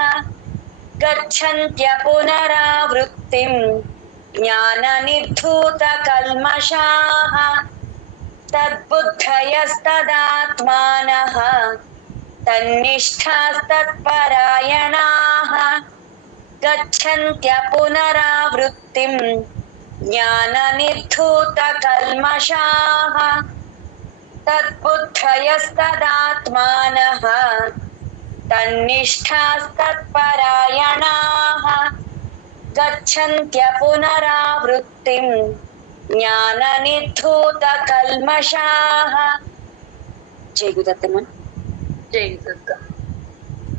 गच्छन्त्य पुनरावृत्तिं ज्ञाननिर्धूतकल्मषाः तद्बुद्धयस्तदात्मानः तन्निष्ठास्तत्परायणाः गच्छन्त्य पुनरावृत्तिं ज्ञाननिर्धूतकल्मषाः तद्बुद्धयस्तदात्मानः तन्निष्ठास्तत्परायणाः गच्छन्त्य पुनरावृत्तिं ज्ञाननिर्धूतकल्मषाः జై గురుదత్తమ్మ జై గురుదత్త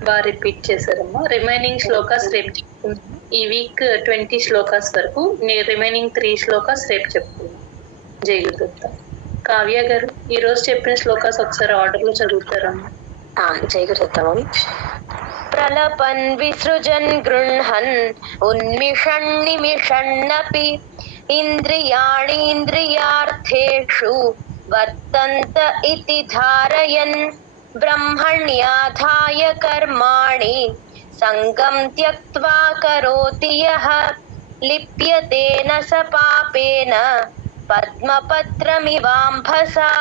బాగా రిపీట్ చేశారమ్మా. రిమైనింగ్ శ్లోకాస్ రేపు చెప్పుకుందాం. ఈ వీక్ 20 శ్లోకాస్ వరకు, రిమైనింగ్ 3 శ్లోకాస్ రేపు చెప్పుకుందాం. జై గురుదత్త. కావ్య గారు ఈ రోజు చెప్పిన శ్లోకాస్ ఒకసారి ఆర్డర్ లో చదువుతారమ్మా. జై గురుదత్తమ్మ. प्रलपन् विसृजन् गृह्णन् उन्मिषन् निमिषन्नपि इन्द्रियाणीन्द्रियार्थेषु वर्तन्त इति धारयन् ब्रह्मण्याधाय कर्माणि सङ्गं त्यक्त्वा करोति यः लिप्यते न स पापेन पद्मपत्रमिवाम्भसा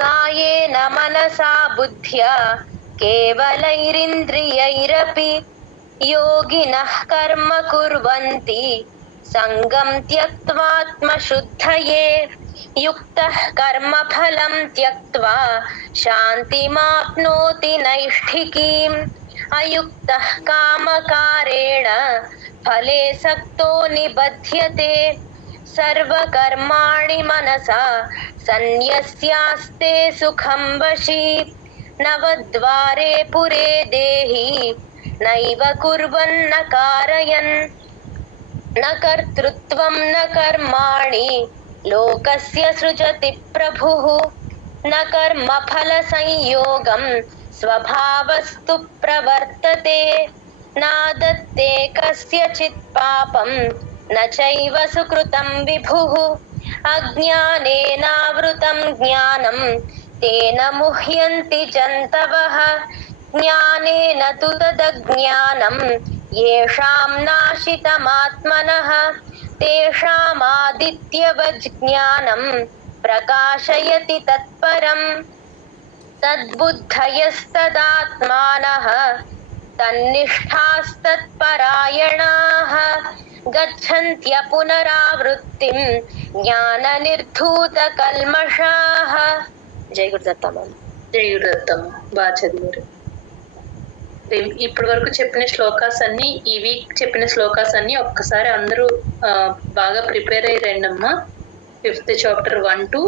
कायेन मनसा बुद्ध्या केवलैरिन्द्रियैरपि योगिनः कर्म कुर्वन्ति सङ्गं त्यक्त्वात्मशुद्धये युक्तः कर्मफलं त्यक्त्वा शान्तिमाप्नोति नैष्ठिकीम् अयुक्तः कामकारेण फले सक्तो निबध्यते सर्वकर्माणि मनसा सन्न्यस्यास्ते सुखं वशी नवद्वारे पुरे देहि नैव कुर्वन्न कारयन् न कर्तृत्वं न कर्माणि लोकस्य सृजति प्रभुः न कर्मफलसंयोगं स्वभावस्तु प्रवर्तते नादत्ते कस्यचित् पापं न चैव सुकृतं विभुः अज्ञानेनावृतं ज्ञानं तेन मुह्यन्ति जन्तवः ज्ञानेन तु तदज्ञानं येषां नाशितमात्मनः तेषामादित्यवज्ज्ञानं प्रकाशयति तत्परम् तद्बुद्धयस्तदात्मानः तन्निष्ठास्तत्परायणाः गच्छन्त्य पुनरावृत्तिं ज्ञाननिर्धूतकल्मषाः. జై గురుదత్తమ్మ. జై గురుదత్తమ్మ. బాగా చదివారు. ఇప్పటి వరకు చెప్పిన శ్లోకాస్ అన్ని, ఈ వీక్ చెప్పిన శ్లోకాస్ అన్ని ఒక్కసారి అందరూ బాగా ప్రిపేర్ అయ్యి రండమ్మా. 5th చాప్టర్ 1 to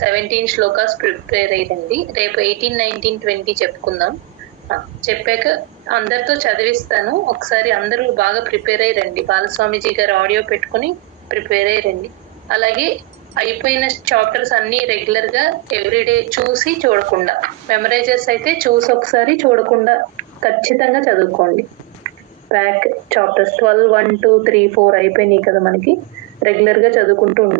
17 శ్లోకాస్ ప్రిపేర్ అయ్యి రండి. రేపు 18, 19, 20 చెప్పుకుందాం. చెప్పాక అందరితో చదివిస్తాను. ఒకసారి అందరూ బాగా ప్రిపేర్ అయ్యి రండి. బాలస్వామిజీ గారు ఆడియో పెట్టుకుని ప్రిపేర్ అయ్యి రండి. అలాగే అయిపోయిన చాప్టర్స్ అన్ని రెగ్యులర్ గా ఎవ్రీడే చూసి చూడకుండా, మెమరైజర్స్ అయితే చూసి ఒకసారి చూడకుండా ఖచ్చితంగా చదువుకోండి. బ్యాక్ చాప్టర్స్ 12, 1, 2, 3, 4 అయిపోయినాయి కదా మనకి. రెగ్యులర్ గా చదువుకుంటూ ఉండండి.